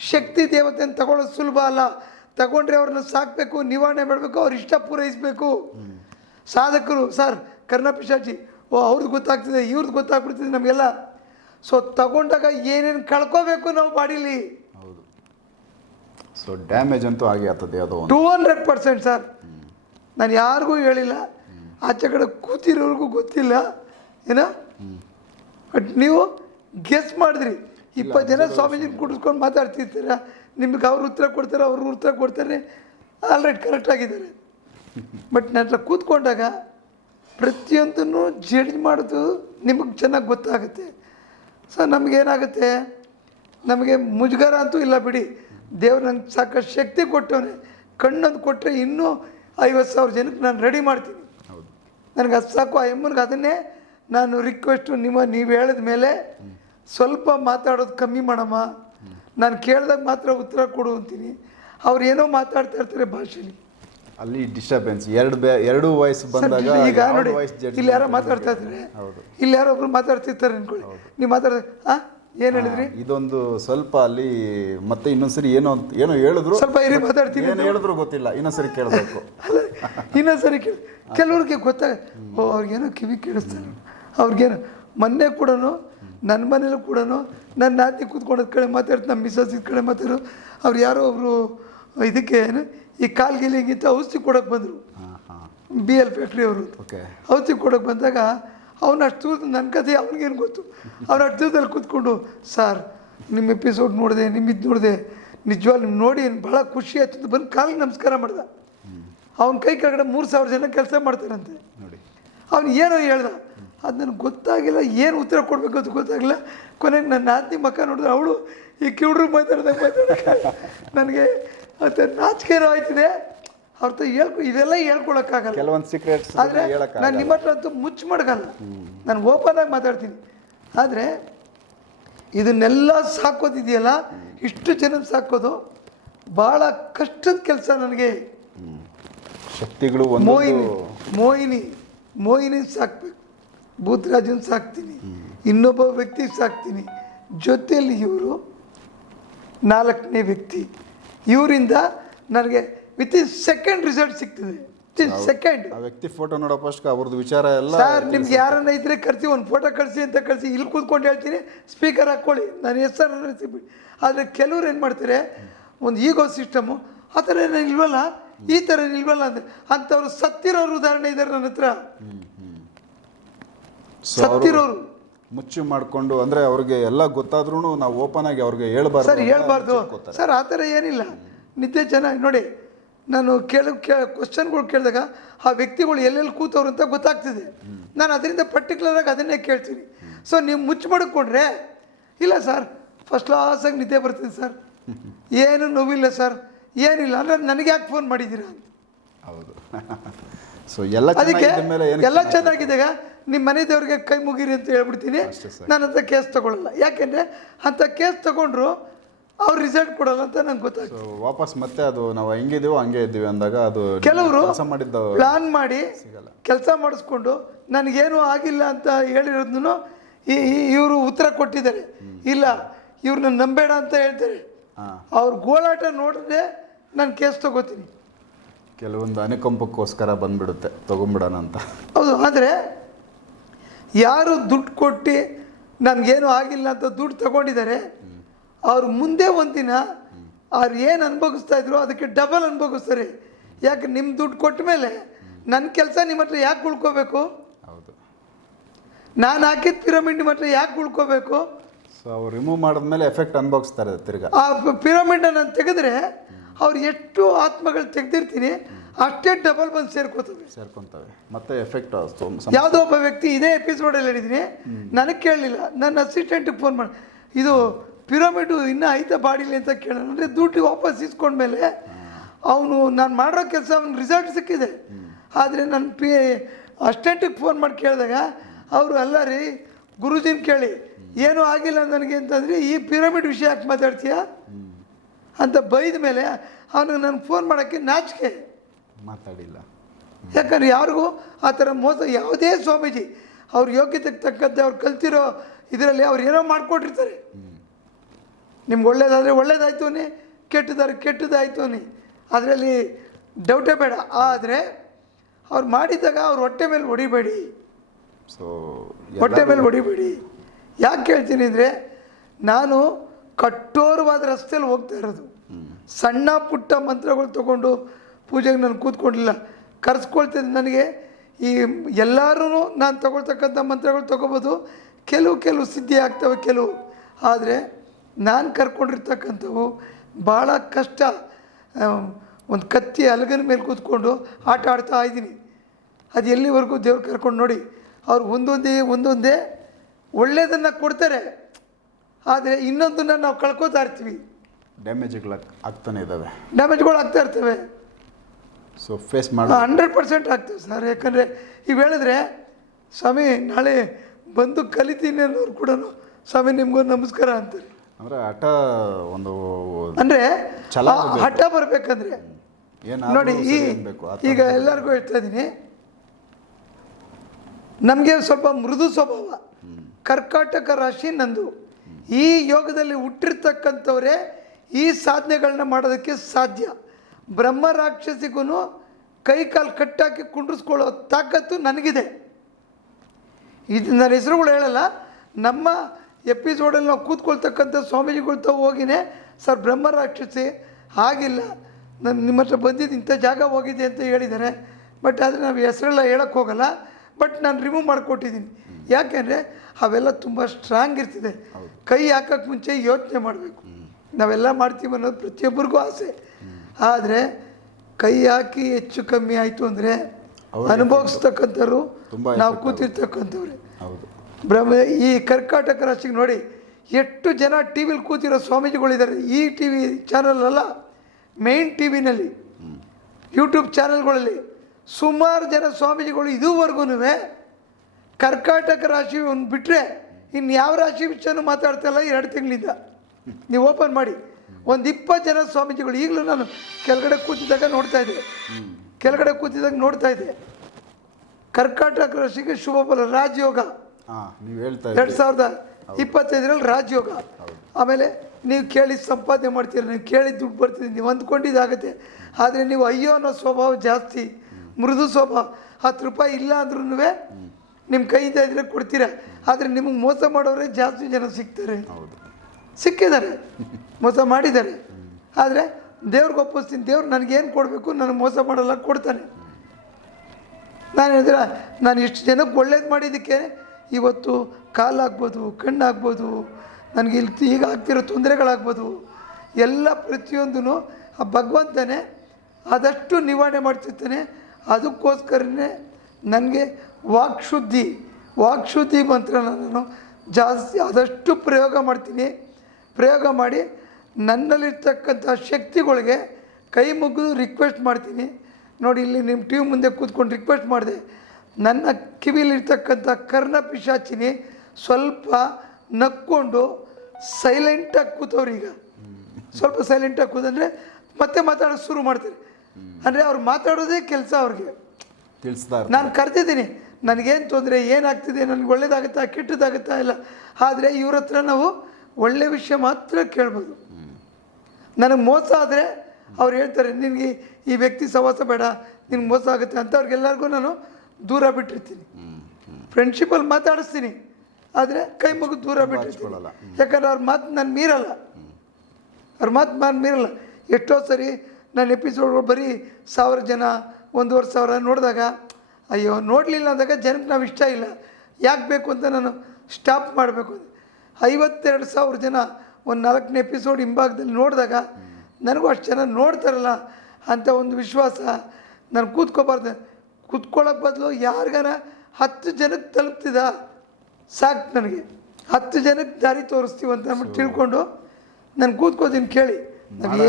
ಶಕ್ತಿ ದೇವತೆಯನ್ನು ತಗೊಳ್ಳೋದು ಸುಲಭ ಅಲ್ಲ. ತಗೊಂಡ್ರೆ ಅವ್ರನ್ನ ಸಾಕಬೇಕು ನಿವಾರಣೆ ಮಾಡಬೇಕು ಅವ್ರ ಇಷ್ಟ ಪೂರೈಸಬೇಕು. ಸಾಧಕರು ಸರ್ ಕರ್ಣಪಿಶಾಚಿ ಓ ಅವ್ರದ್ದು ಗೊತ್ತಾಗ್ತಿದೆ ಇವ್ರದ್ದು ಗೊತ್ತಾಗ್ಬಿಡ್ತಿದೆ ನಮಗೆಲ್ಲ. ಸೊ ತಗೊಂಡಾಗ ಏನೇನು ಕಳ್ಕೋಬೇಕು ನಾವು ಬಾಡಿಲಿ? ಹೌದು. ಸೊ ಡ್ಯಾಮೇಜ್ ಅಂತೂ ಆಗಿ ಆಗ್ತದೆ ಅದು ಟೂ ಹಂಡ್ರೆಡ್ ಪರ್ಸೆಂಟ್ ಸರ್ ನಾನು ಯಾರಿಗೂ ಹೇಳಿಲ್ಲ. ಆಚೆ ಕಡೆ ಕೂತಿರೋರಿಗೂ ಗೊತ್ತಿಲ್ಲ. ಏನ? ಬಟ್ ನೀವು ಗೆಸ್ ಮಾಡಿದ್ರಿ. ಇಪ್ಪತ್ತು ಜನ ಸ್ವಾಮೀಜಿನ ಕುಡಿಸ್ಕೊಂಡು ಮಾತಾಡ್ತಿರ್ತೀರ? ನಿಮ್ಗೆ ಅವ್ರು ಉತ್ತರ ಕೊಡ್ತಾರೆ ಅವ್ರ ಉತ್ತರ ಕೊಡ್ತಾರೆ. ಆಲ್ರೆಡಿ ಕರೆಕ್ಟ್ ಆಗಿದ್ದಾರೆ. ಬಟ್ ನನ್ನ ಹತ್ರ ಕೂತ್ಕೊಂಡಾಗ ಪ್ರತಿಯೊಂದನ್ನು ಜಡ್ಜ್ ಮಾಡೋದು ನಿಮಗೆ ಚೆನ್ನಾಗಿ ಗೊತ್ತಾಗುತ್ತೆ. ಸೊ ನಮಗೇನಾಗುತ್ತೆ? ನಮಗೆ ಮುಜುಗರ ಅಂತೂ ಇಲ್ಲ ಬಿಡಿ. ದೇವ್ರು ನಂಗೆ ಸಾಕಷ್ಟು ಶಕ್ತಿ ಕೊಟ್ಟವನೇ. ಕಣ್ಣೊಂದು ಕೊಟ್ಟರೆ ಇನ್ನೂ ಐವತ್ತು ಸಾವಿರ ಜನಕ್ಕೆ ನಾನು ರೆಡಿ ಮಾಡ್ತೀನಿ. ನನಗೆ ಅದು ಸಾಕು. ಆ ಎಮ್ಮನಿಗೆ ಅದನ್ನೇ ನಾನು ರಿಕ್ವೆಸ್ಟು ನಿಮ್ಮ ನೀವು ಹೇಳಿದ ಮೇಲೆ ಸ್ವಲ್ಪ ಮಾತಾಡೋದು ಕಮ್ಮಿ ಮಾಡಮ್ಮ. ನಾನು ಕೇಳಿದಾಗ ಮಾತ್ರ ಉತ್ತರ ಕೊಡು ಅಂತೀನಿ. ಅವ್ರು ಏನೋ ಮಾತಾಡ್ತಾ ಇರ್ತಾರೆ ಭಾಷೆಲಿ. ಅಲ್ಲಿ ಡಿಸ್ಟರ್ಬೆನ್ಸ್ ಎರಡು ಬೇ ಎರಡು ವಾಯ್ಸ್ ಬಂದಾಗ ಈಗ ನೋಡಿ ಇಲ್ಲಿ ಯಾರೋ ಮಾತಾಡ್ತಾ. ಇದ್ದಾರೆ. ಇಲ್ಲಿ ಯಾರೋ ಒಬ್ರು ಮಾತಾಡ್ತಿರ್ತಾರೆ ಅನ್ಕೊಳ್ಳಿ ನೀವು ಮಾತಾಡ್ತಾ ಆ? ಏನು ಹೇಳಿದ್ರಿ? ಇದೊಂದು ಸ್ವಲ್ಪ ಅಲ್ಲಿ ಮತ್ತೆ ಇನ್ನೊಂದ್ಸರಿ ಏನೋ ಅಂತ ಏನೋ ಹೇಳಿದ್ರು. ಸ್ವಲ್ಪ ಇರಿ ಮಾತಾಡ್ತೀನಿ. ಏನು ಹೇಳಿದ್ರು ಗೊತ್ತಿಲ್ಲ. ಇನ್ನೊಂದ್ಸರಿ ಕೇಳಬೇಕು. ಇನ್ನೊಂದ್ಸರಿ ಇನ್ನೊಂದು ಸರಿ ಕೇಳಿ ಕೆಲವ್ರಿಗೆ ಗೊತ್ತಾಗ ಓ ಅವ್ರಿಗೇನೋ ಕಿವಿ ಕೇಳಿಸ್ತಾರೆ ಅವ್ರಿಗೇನು ಮೊನ್ನೆ ಕೂಡ ನನ್ನ ಮನೇಲಿ ಕೂಡ ನನ್ನ ನಾತಿ ಕೂತ್ಕೊಂಡದ ಕಡೆ ಮಾತಾಡ್ತು ನಮ್ಮ ಮಿಸಸ್ ಇದ್ ಕಡೆ ಮಾತಾಡೋ. ಅವ್ರು ಯಾರೋ ಒಬ್ಬರು ಇದಕ್ಕೆ ಏನು ಈ ಕಾಲ್ಗಿಲಿ ಹಿಂಗಿಂತ ಔಷಧಿ ಕೊಡೋಕೆ ಬಂದರು. ಬಿ ಎಲ್ ಫ್ಯಾಕ್ಟ್ರಿ ಅವರು. ಓಕೆ ಔಷಧಿ ಕೊಡಕ್ಕೆ ಬಂದಾಗ ಅವನು ಅಷ್ಟು ನನ್ನ ಕಥೆ ಅವ್ನಿಗೇನು ಗೊತ್ತು? ಅವನ ಅಷ್ಟು ದೂರದಲ್ಲಿ ಕೂತ್ಕೊಂಡು ಸರ್ ನಿಮ್ಮ ಎಪಿಸೋಡ್ ನೋಡಿದೆ ನಿಮ್ಮಿದ್ದು ನೋಡಿದೆ ನಿಜವಾಗ ನಿಮ್ಮ ನೋಡಿ ಭಾಳ ಖುಷಿ ಆಯ್ತು ಅಂತ ಬಂದು ಕಾಲಿಗೆ ನಮಸ್ಕಾರ ಮಾಡ್ದ. ಅವನ ಕೈ ಕೆಳಗಡೆ ಮೂರು ಸಾವಿರ ಜನ ಕೆಲಸ ಮಾಡ್ತಾರಂತೆ. ನೋಡಿ. ಅವ್ನು ಏನೋ ಹೇಳ್ದ ಅದು ನನಗೆ ಗೊತ್ತಾಗಿಲ್ಲ ಏನು ಉತ್ತರ ಕೊಡಬೇಕು ಅಂತ ಗೊತ್ತಾಗಿಲ್ಲ ಕೊನೆಗೆ ನನ್ನ ನಾತಿ ಮಕ್ಕ ನೋಡಿದ್ರೆ ಅವಳು ಈ ಕಿವುಡ್ರು ಮಾತಾಡ್ದಾಗ ಮಾತಾಡೋಕೆ ನನಗೆ ಮತ್ತು ನಾಚಿಕೆನೋ ಆಯ್ತಿದೆ ಅವ್ರ ಹತ್ರ ಹೇಳ್ಕೊ ಇದೆಲ್ಲ ಹೇಳ್ಕೊಳಕ್ಕಾಗಲ್ಲ. ಕೆಲವೊಂದು ಸೀಕ್ರೆಟ್ಸ್ ಆದರೆ ನಾನು ನಿಮ್ಮ ಹತ್ರ ಅಂತೂ ಮುಚ್ಚ ಮಡಗಲ್ಲ. ನಾನು ಓಪನ್ ಆಗಿ ಮಾತಾಡ್ತೀನಿ. ಆದರೆ ಇದನ್ನೆಲ್ಲ ಸಾಕೋದಿದೆಯಲ್ಲ ಇಷ್ಟು ಜನ ಸಾಕೋದು ಭಾಳ ಕಷ್ಟದ ಕೆಲಸ ನನಗೆ. ಶಕ್ತಿಗಳು ಮೋಹಿನಿ ಮೋಹಿನಿ ಮೋಹಿನಿ ಸಾಕ್ಬೇಕು. ಭೂತರಾಜನ್ ಸಾಕ್ತೀನಿ. ಇನ್ನೊಬ್ಬ ವ್ಯಕ್ತಿ ಸಾಕ್ತೀನಿ. ಜೊತೆಯಲ್ಲಿ ಇವರು ನಾಲ್ಕನೇ ವ್ಯಕ್ತಿ. ಇವರಿಂದ ನನಗೆ ವಿತ್ ಇನ್ ಸೆಕೆಂಡ್ ರಿಸಲ್ಟ್ ಸಿಗ್ತದೆ. Within second. ಆ ವ್ಯಕ್ತಿ ಫೋಟೋ ನೋಡೋ ಫಸ್ಟ್ ಅವ್ರದ್ದು ವಿಚಾರ ಎಲ್ಲ ಸರ್ ನಿಮ್ಗೆ ಯಾರನ್ನ ಇದ್ರೆ ಕರ್ಸಿ ಒಂದು ಫೋಟೋ ಕಳಿಸಿ ಅಂತ ಕಳಿಸಿ ಇಲ್ಲಿ ಕೂತ್ಕೊಂಡು ಹೇಳ್ತೀನಿ ಸ್ಪೀಕರ್ ಹಾಕ್ಕೊಳ್ಳಿ. ನನ್ನ ಹೆಸರು ಸಿಗ್ಬಿಡಿ ಆದರೆ ಕೆಲವ್ರು ಏನು ಮಾಡ್ತಾರೆ ಒಂದು ಈಗೋ ಸಿಸ್ಟಮು ಆ ಥರ ಏನೋ ಇಲ್ವಲ್ಲ? ಈ ಥರ ಇಲ್ವಲ್ಲ ಅಂದರೆ ಅಂಥವ್ರು ಸತ್ತಿರೋರು ಉದಾಹರಣೆ ಇದ್ದಾರೆ ನನ್ನ ಹತ್ರ. So ಅವ್ರು ಸತ್ತಿರೋರು. ಮುಚ್ಚಿ ಮಾಡಿಕೊಂಡು ಅಂದ್ರೆ ಅವ್ರಿಗೆ ಎಲ್ಲ ಗೊತ್ತಾದ್ರೂ ನಾವು ಓಪನ್ ಆಗಿ ಅವ್ರಿಗೆ ಹೇಳ್ಬಾರ್ದು ಸರ್ ಅಂತ ಹೇಳ್ಬಾರ್ದು. ಸರ್ ಆ ಥರ ಏನಿಲ್ಲ. ನಿದ್ದೆ ಚೆನ್ನಾಗಿ ನೋಡಿ ನಾನು ಕೇಳ ಕ್ವಶನ್ಗಳು ಕೇಳಿದಾಗ ಆ ವ್ಯಕ್ತಿಗಳು ಎಲ್ಲೆಲ್ಲಿ ಕೂತವ್ರು ಅಂತ ಗೊತ್ತಾಗ್ತಿದೆ. ನಾನು ಅದರಿಂದ ಪರ್ಟಿಕ್ಯುಲರಾಗಿ ಅದನ್ನೇ ಕೇಳ್ತೀನಿ. ಸೊ ನೀವು ಮುಚ್ಚಿ ಮಾಡಿಕೊಂಡ್ರೆ ಇಲ್ಲ ಸರ್ ಫಸ್ಟ್ ಕ್ಲಾಸಾಗಿ ನಿದ್ದೆ ಬರ್ತೀನಿ ಸರ್ ಏನು ನೋವಿಲ್ಲ ಸರ್ ಏನಿಲ್ಲ. ಅಂದರೆ ನನಗೆ ಯಾಕೆ ಫೋನ್ ಮಾಡಿದ್ದೀರಾ ಅಂತ. ಹೌದು. [laughs] ಸೊ ಎಲ್ಲ ಅದಕ್ಕೆ ಎಲ್ಲ ಚೆನ್ನಾಗಿದ್ದಾಗ ನಿಮ್ಮ ಮನೆ ದೇವ್ರಿಗೆ ಕೈ ಮುಗಿರಿ ಅಂತ ಹೇಳ್ಬಿಡ್ತೀನಿ. ನಾನು ಅಂತ ಕೇಸ್ ತಗೊಳ್ಳಲ್ಲ ಯಾಕೆಂದರೆ ಅಂಥ ಕೇಸ್ ತಗೊಂಡ್ರು ಅವ್ರು ರಿಸಲ್ಟ್ ಕೊಡಲ್ಲ ಅಂತ ನಂಗೆ ಗೊತ್ತಾಗ್ತದೆ ವಾಪಸ್ ಮತ್ತೆ ಅದು ನಾವು ಹೆಂಗಿದೀವೋ ಹಂಗೆ ಇದ್ದೀವಿ ಅಂದಾಗ ಅದು ಕೆಲವರು ಕೆಲಸ ಮಾಡಿದ್ದ ಪ್ಲಾನ್ ಮಾಡಿ ಕೆಲಸ ಮಾಡಿಸ್ಕೊಂಡು ನನಗೇನು ಆಗಿಲ್ಲ ಅಂತ ಹೇಳಿರೋದನ್ನು ಇವರು ಉತ್ತರ ಕೊಟ್ಟಿದ್ದಾರೆ. ಇಲ್ಲ ಇವ್ರನ್ನ ನಂಬೇಡ ಅಂತ ಹೇಳ್ತಾರೆ. ಹಾಂ. ಅವ್ರ ಗೋಳಾಟ ನೋಡಿದ್ರೆ ನಾನು ಕೇಸ್ ತಗೋತೀನಿ. ಕೆಲವೊಂದು ಅನುಕಂಪಕ್ಕೋಸ್ಕರ ಬಂದ್ಬಿಡುತ್ತೆ ತಗೊಂಬಿಡೋಣ ಅಂತ. ಹೌದು ಆದರೆ ಯಾರು ದುಡ್ಡು ಕೊಟ್ಟು ನನಗೇನು ಆಗಿಲ್ಲ ಅಂತ ದುಡ್ಡು ತಗೊಂಡಿದ್ದಾರೆ ಅವ್ರು ಮುಂದೆ ಒಂದಿನ ಅವ್ರು ಏನು ಅನುಭವಿಸ್ತಾ ಇದ್ರು ಅದಕ್ಕೆ ಡಬಲ್ ಅನುಭವಿಸ್ತಾರೆ. ಯಾಕೆ ನಿಮ್ಮ ದುಡ್ಡು ಕೊಟ್ಟ ಮೇಲೆ ನನ್ನ ಕೆಲಸ ನಿಮ್ಮ ಹತ್ರ ಯಾಕೆ ಉಳ್ಕೋಬೇಕು? ಹೌದು. ನಾನು ಹಾಕಿದ ಪಿರಮಿಡ್ ನಿಮ್ಮ ಹತ್ರ ಯಾಕೆ ಉಳ್ಕೋಬೇಕು? ಸೊ ಅವ್ರು ರಿಮೂವ್ ಮಾಡಿದ್ಮೇಲೆ ಎಫೆಕ್ಟ್ ಅನುಭವಿಸ್ತಾರೆ ತಿರ್ಗಾ. ಆ ಪಿರಮಿಡ್ ನಾನು ತೆಗೆದ್ರೆ ಅವ್ರು ಎಷ್ಟು ಆತ್ಮಗಳು ತೆಗೆದಿರ್ತೀನಿ ಅಷ್ಟೇ ಡಬಲ್ ಬಂದು ಸೇರ್ಕೋತವೆ. ಸೇರ್ಕೊಂತವೆ. ಮತ್ತೆ ಎಫೆಕ್ಟ್ ಯಾವುದೋ ಒಬ್ಬ ವ್ಯಕ್ತಿ ಇದೇ ಎಪಿಸೋಡಲ್ಲಿ ಹೇಳಿದ್ದೀನಿ ನನಗೆ ಕೇಳಲಿಲ್ಲ. ನನ್ನ ಅಸಿಸ್ಟೆಂಟಿಗೆ ಫೋನ್ ಮಾಡಿ ಇದು ಪಿರಮಿಡು ಇನ್ನೂ ಐತೆ ಬಾಡಿಲಿ ಅಂತ ಕೇಳೋಣ ಅಂದರೆ ದುಡ್ಡು ವಾಪಸ್ ಇಸ್ಕೊಂಡ್ಮೇಲೆ ಅವನು ನಾನು ಮಾಡಿರೋ ಕೆಲಸ ಅವ್ನ ರಿಸಲ್ಟ್ ಸಿಕ್ಕಿದೆ. ಆದರೆ ನನ್ನ ಪಿ ಅಸ್ಟೆಂಟಿಗೆ ಫೋನ್ ಮಾಡಿ ಕೇಳಿದಾಗ ಅವರು ಅಲ್ಲ ರೀ ಗುರುಜಿನ ಕೇಳಿ ಏನೂ ಆಗಿಲ್ಲ ನನಗೆ ಅಂತಂದರೆ ಈ ಪಿರಮಿಡ್ ವಿಷಯ ಯಾಕೆ ಮಾತಾಡ್ತೀಯ? ಅಂತ ಬೈದ ಮೇಲೆ ಅವನಿಗೆ ನನ್ನ ಫೋನ್ ಮಾಡೋಕ್ಕೆ ನಾಚಿಕೆ. ಮಾತಾಡಿಲ್ಲ. ಯಾಕಂದ್ರೆ ಯಾರಿಗೂ ಆ ಥರ ಮೋಸ ಯಾವುದೇ ಸ್ವಾಮೀಜಿ ಅವ್ರ ಯೋಗ್ಯತೆಗೆ ತಕ್ಕಂತೆ ಅವ್ರು ಕಲ್ತಿರೋ ಇದರಲ್ಲಿ ಅವ್ರು ಏನೋ ಮಾಡಿಕೊಟ್ಟಿರ್ತಾರೆ. ನಿಮ್ಗೆ ಒಳ್ಳೇದಾದರೆ ಒಳ್ಳೇದಾಯ್ತು ನೀ ಕೆಟ್ಟದಾದ್ರೆ ಕೆಟ್ಟದಾಯ್ತು ನೀ ಅದರಲ್ಲಿ ಡೌಟೇ ಬೇಡ. ಆದರೆ ಅವ್ರು ಮಾಡಿದಾಗ ಅವ್ರ ಹೊಟ್ಟೆ ಮೇಲೆ ಹೊಡಿಬೇಡಿ. ಸೊ ಹೊಟ್ಟೆ ಮೇಲೆ ಹೊಡಿಬೇಡಿ. ಯಾಕೆ ಕೇಳ್ತೀನಿ ಅಂದರೆ ನಾನು ಕಠೋರವಾದ ರಸ್ತೆಯಲ್ಲಿ ಹೋಗ್ತಾ ಇರೋದು. ಸಣ್ಣ ಪುಟ್ಟ ಮಂತ್ರಗಳು ತಗೊಂಡು ಪೂಜೆಗೆ ನಾನು ಕೂತ್ಕೊಂಡಿಲ್ಲ. ಕರೆಸ್ಕೊಳ್ತಿದ್ದೆ ನನಗೆ ಈ ಎಲ್ಲರೂ ನಾನು ತಗೊಳ್ತಕ್ಕಂಥ ಮಂತ್ರಗಳು ತಗೋಬೋದು. ಕೆಲವು ಕೆಲವು ಸಿದ್ಧಿ ಆಗ್ತವೆ ಕೆಲವು. ಆದರೆ ನಾನು ಕರ್ಕೊಂಡಿರ್ತಕ್ಕಂಥವು ಭಾಳ ಕಷ್ಟ ಒಂದು ಕತ್ತಿ ಅಲಗನ ಮೇಲೆ ಕೂತ್ಕೊಂಡು ಆಟ ಆಡ್ತಾ ಇದ್ದೀನಿ. ಅದು ಎಲ್ಲಿವರೆಗೂ ದೇವ್ರು ಕರ್ಕೊಂಡು ನೋಡಿ ಅವ್ರು ಒಂದೊಂದೇ ಒಂದೊಂದೇ ಒಳ್ಳೆಯದನ್ನು ಕೊಡ್ತಾರೆ. ಆದರೆ ಇನ್ನೊಂದನ್ನು ನಾವು ಕಳ್ಕೊತಾ ಇರ್ತೀವಿ. ಡ್ಯಾಮೇಜ್ಗಳು ಆಗ್ತಾನೆ ಇದ್ದಾವೆ ಡ್ಯಾಮೇಜ್ಗಳು ಆಗ್ತಾ ಇರ್ತವೆ. ಸೊ ಫೇಸ್ ಮಾಡಿ. ಹಂಡ್ರೆಡ್ ಪರ್ಸೆಂಟ್ ಆಗ್ತವೆ ಸರ್. ಯಾಕಂದರೆ ಈಗ ಹೇಳಿದ್ರೆ ಸ್ವಾಮಿ ನಾಳೆ ಬಂದು ಕಲಿತೀನಿ ಅನ್ನೋರು ಕೂಡ ಸ್ವಾಮಿ ನಿಮ್ಗೊಂದು ನಮಸ್ಕಾರ ಅಂತಾರೆ. ಅಂದರೆ ಹಠ ಒಂದು ಅಂದರೆ ಛಲ ಆ ಇರ್ಬೇಕು. ಹಠ ಬರಬೇಕಂದ್ರೆ ಏನಾದ್ರು ನೋಡಿ ಈ ಸರಿ ಅನ್ಬೇಕು, ಆ ಥರ ಈಗ ಎಲ್ಲರಿಗೂ ಹೇಳ್ತಾ ಇದ್ದೀನಿ ನಮಗೆ ಸ್ವಲ್ಪ ಮೃದು ಸ್ವಭಾವ. ಕರ್ಕಾಟಕ ರಾಶಿ ನಂದು. ಈ ಯೋಗದಲ್ಲಿ ಹುಟ್ಟಿರ್ತಕ್ಕಂಥವರೇ ಈ ಸಾಧನೆಗಳನ್ನ ಮಾಡೋದಕ್ಕೆ ಸಾಧ್ಯ. ಬ್ರಹ್ಮ ರಾಕ್ಷಸಿಗೂ ಕೈ ಕಾಲು ಕಟ್ಟಾಕಿ ಕುಂಡ್ರಿಸ್ಕೊಳ್ಳೋ ತಾಕತ್ತು ನನಗಿದೆ. ಇದು ನನ್ನ ಹೆಸರುಗಳು ಹೇಳಲ್ಲ. ನಮ್ಮ ಎಪಿಸೋಡಲ್ಲಿ ನಾವು ಕೂತ್ಕೊಳ್ತಕ್ಕಂಥ ಸ್ವಾಮೀಜಿಗಳು ತಾವು ಹೋಗಿನೇ ಸರ್ ಬ್ರಹ್ಮ ರಾಕ್ಷಸಿ ಆಗಿಲ್ಲ ನಾನು ನಿಮ್ಮ ಹತ್ರ ಬಂದಿದ್ದು ಇಂಥ ಜಾಗ ಹೋಗಿದೆ ಅಂತ ಹೇಳಿದ್ದಾರೆ. ಬಟ್ ಆದರೆ ನಾವು ಹೆಸರೆಲ್ಲ ಹೇಳಕ್ಕೆ ಹೋಗಲ್ಲ. ಬಟ್ ನಾನು ರಿಮೂವ್ ಮಾಡಿಕೊಟ್ಟಿದ್ದೀನಿ. ಯಾಕೆಂದರೆ ಅವೆಲ್ಲ ತುಂಬ ಸ್ಟ್ರಾಂಗ್ ಇರ್ತಿದೆ. ಕೈ ಹಾಕೋಕ್ಕೆ ಮುಂಚೆ ಯೋಚನೆ ಮಾಡಬೇಕು. ನಾವೆಲ್ಲ ಮಾಡ್ತೀವಿ ಅನ್ನೋದು ಪ್ರತಿಯೊಬ್ಬರಿಗೂ ಆಸೆ. ಆದರೆ ಕೈ ಹಾಕಿ ಹೆಚ್ಚು ಕಮ್ಮಿ ಆಯಿತು ಅಂದರೆ ಅನುಭವಿಸ್ತಕ್ಕಂಥವ್ರು ನಾವು ಕೂತಿರ್ತಕ್ಕಂಥವ್ರೆ. ಹೌದು. ಬ್ರಹ್ಮ, ಈ ಕರ್ಕಾಟಕ ರಾಶಿಗೆ ನೋಡಿ, ಎಷ್ಟು ಜನ ಟಿ ವಿಲಿ ಕೂತಿರೋ ಸ್ವಾಮೀಜಿಗಳಿದ್ದಾರೆ. ಈ ಟಿ ವಿ ಚಾನಲಲ್ಲ ಮೇನ್ ಟಿ ವಿನಲ್ಲಿ ಯೂಟ್ಯೂಬ್ ಚಾನಲ್ಗಳಲ್ಲಿ ಸುಮಾರು ಜನ ಸ್ವಾಮೀಜಿಗಳು ಇದುವರೆಗೂ ಕರ್ಕಾಟಕ ರಾಶಿ ಒಂದು ಬಿಟ್ಟರೆ ಇನ್ನು ಯಾವ ರಾಶಿ ವಿಷಯನೂ ಮಾತಾಡ್ತಾಯಿಲ್ಲ ಎರಡು ತಿಂಗಳಿಂದ. ನೀವು ಓಪನ್ ಮಾಡಿ. ಒಂದು ಇಪ್ಪತ್ತು ಜನ ಸ್ವಾಮೀಜಿಗಳು, ಈಗಲೂ ನಾನು ಕೆಳಗಡೆ ಕೂತಿದ್ದಾಗ ನೋಡ್ತಾ ಇದ್ದೆ. ಕೆಳಗಡೆ ಕೂತಿದ್ದಾಗ ನೋಡ್ತಾ ಇದ್ದೆ. ಕರ್ಕಾಟಕ ರಾಶಿಗೆ ಶುಭ ಫಲ, ರಾಜಯೋಗ. ನೀವು ಹೇಳ್ತಾ ಎರಡು ಸಾವಿರದ ಇಪ್ಪತ್ತೈದರಲ್ಲಿ ರಾಜ್ಯೋಗ. ಆಮೇಲೆ ನೀವು ಕೇಳಿ ಸಂಪಾದನೆ ಮಾಡ್ತೀರ ನೀವು ಕೇಳಿ ದುಡ್ಡು ಬರ್ತೀರಿ ನೀವು ಅಂದ್ಕೊಂಡಿದ್ದಾಗುತ್ತೆ. ಆದರೆ ನೀವು ಅಯ್ಯೋ ಅನ್ನೋ ಸ್ವಭಾವ ಜಾಸ್ತಿ ಮೃದು ಸ್ವಭಾವ. ಹತ್ತು ರೂಪಾಯಿ ಇಲ್ಲ ಅಂದ್ರೂ ನಿಮ್ಮ ಕೈಯಿಂದ ಇದ್ರೆ ಕೊಡ್ತೀರ. ಆದರೆ ನಿಮಗೆ ಮೋಸ ಮಾಡೋರೇ ಜಾಸ್ತಿ ಜನ ಸಿಗ್ತಾರೆ. ಸಿಕ್ಕಿದ್ದಾರೆ ಮೋಸ ಮಾಡಿದ್ದಾರೆ. ಆದರೆ ದೇವ್ರಿಗೆ ಒಪ್ಪಿಸ್ತೀನಿ ದೇವ್ರು ನನಗೇನು ಕೊಡಬೇಕು ನನಗೆ ಮೋಸ ಮಾಡಲ್ಲ ಕೊಡ್ತಾನೆ. ನಾನು ಹೇಳಿದ್ರೆ ನಾನು ಇಷ್ಟು ಜನಕ್ಕೆ ಒಳ್ಳೇದು ಮಾಡಿದ್ದಕ್ಕೆ ಇವತ್ತು ಕಾಲಾಗ್ಬೋದು, ಕಣ್ಣಾಗ್ಬೋದು, ನನಗೆ ಇಲ್ಲಿ ಈಗ ಆಗ್ತಿರೋ ತೊಂದರೆಗಳಾಗ್ಬೋದು, ಎಲ್ಲ ಪ್ರತಿಯೊಂದೂ ಆ ಭಗವಂತನೇ ಆದಷ್ಟು ನಿವಾರಣೆ ಮಾಡ್ತಿರ್ತಾನೆ. ಅದಕ್ಕೋಸ್ಕರನೇ ನನಗೆ ವಾಕ್ಶುದ್ಧಿ ವಾಕ್ಶುದ್ಧಿ ಮಂತ್ರ ನಾನು ಜಾಸ್ತಿ ಆದಷ್ಟು ಪ್ರಯೋಗ ಮಾಡ್ತೀನಿ. ಪ್ರಯೋಗ ಮಾಡಿ ನನ್ನಲ್ಲಿರ್ತಕ್ಕಂಥ ಶಕ್ತಿಗಳಿಗೆ ಕೈ ಮುಗಿದು ರಿಕ್ವೆಸ್ಟ್ ಮಾಡ್ತೀನಿ. ನೋಡಿ, ಇಲ್ಲಿ ನಿಮ್ಮ ಟಿ ವಿ ಮುಂದೆ ಕೂತ್ಕೊಂಡು ರಿಕ್ವೆಸ್ಟ್ ಮಾಡಿದೆ. ನನ್ನ ಕಿವಿಯಲ್ಲಿರ್ತಕ್ಕಂಥ ಕರ್ಣ ಪಿಶಾಚಿನಿ ಸ್ವಲ್ಪ ನಕ್ಕೊಂಡು ಸೈಲೆಂಟಾಗಿ ಕೂತವ್ರೀಗ ಸ್ವಲ್ಪ ಸೈಲೆಂಟಾಗಿ ಕೂತಂದರೆ ಮತ್ತೆ ಮಾತಾಡೋದು ಶುರು ಮಾಡ್ತಾರೆ. ಅಂದರೆ ಅವ್ರು ಮಾತಾಡೋದೇ ಕೆಲಸ ಅವ್ರಿಗೆ. ತಿಳಿಸ್ತಾ ನಾನು ಕರೆದಿದ್ದೀನಿ. ನನಗೇನು ತೊಂದರೆ ಏನಾಗ್ತಿದೆ ನನಗೆ ಒಳ್ಳೇದಾಗುತ್ತಾ ಕೆಟ್ಟದಾಗುತ್ತಾ ಇಲ್ಲ. ಆದರೆ ಇವ್ರ ಹತ್ರ ನಾವು ಒಳ್ಳೆ ವಿಷಯ ಮಾತ್ರ ಕೇಳ್ಬೋದು. ನನಗೆ ಮೋಸ ಆದರೆ ಅವ್ರು ಹೇಳ್ತಾರೆ ನಿನಗೆ ಈ ವ್ಯಕ್ತಿ ಸವಾಸ ಬೇಡ ನಿನ್ಗೆ ಮೋಸ ಆಗುತ್ತೆ ಅಂತ ಅವ್ರಿಗೆಲ್ಲರಿಗೂ ನಾನು ದೂರ ಬಿಟ್ಟಿರ್ತೀನಿ. ಫ್ರೆಂಡ್ಶಿಪ್ಪಲ್ಲಿ ಮಾತಾಡಿಸ್ತೀನಿ. ಆದರೆ ಕೈ ಮುಗಿದು ದೂರ ಬಿಟ್ಟಿರ್ತೀನಿ. ಯಾಕಂದ್ರೆ ಅವ್ರ ಮಾತು ನಾನು ಮೀರಲ್ಲ. ಅವ್ರ ಮಾತು ನಾನು ಮೀರಲ್ಲ. ಎಷ್ಟೋ ಸರಿ ನನ್ನ ಎಪಿಸೋಡ್ಗಳು ಬರೀ ಸಾವಿರ ಜನ ಒಂದೂವರೆ ಸಾವಿರ ನೋಡಿದಾಗ ಅಯ್ಯೋ ನೋಡಲಿಲ್ಲ ಅಂದಾಗ ಜನಕ್ಕೆ ನಾವು ಇಷ್ಟ ಇಲ್ಲ. ಯಾಕೆ ಬೇಕು ಅಂತ ನಾನು ಸ್ಟಾಪ್ ಮಾಡಬೇಕು ಐವತ್ತೆರಡು ಸಾವಿರ ಜನ ಒಂದು ನಾಲ್ಕನೇ ಎಪಿಸೋಡ್ ಹಿಂಭಾಗದಲ್ಲಿ ನೋಡಿದಾಗ ನನಗೂ ಅಷ್ಟು ಜನ ನೋಡ್ತಾರಲ್ಲ ಅಂತ ಒಂದು ವಿಶ್ವಾಸ ನಾನು ಕೂತ್ಕೋಬಾರ್ದು. ಕೂತ್ಕೊಳ್ಳೋಕೆ ಬದಲು ಯಾರಿಗಾರ ಹತ್ತು ಜನಕ್ಕೆ ತಲುಪ್ತಿದ? ಸಾಕು ನನಗೆ. ಹತ್ತು ಜನಕ್ಕೆ ದಾರಿ ತೋರಿಸ್ತೀವಿ ಅಂತ ಅಂದ್ಬಿಟ್ಟು ತಿಳ್ಕೊಂಡು ನಾನು ಕೂತ್ಕೋತೀನಿ ಕೇಳಿ.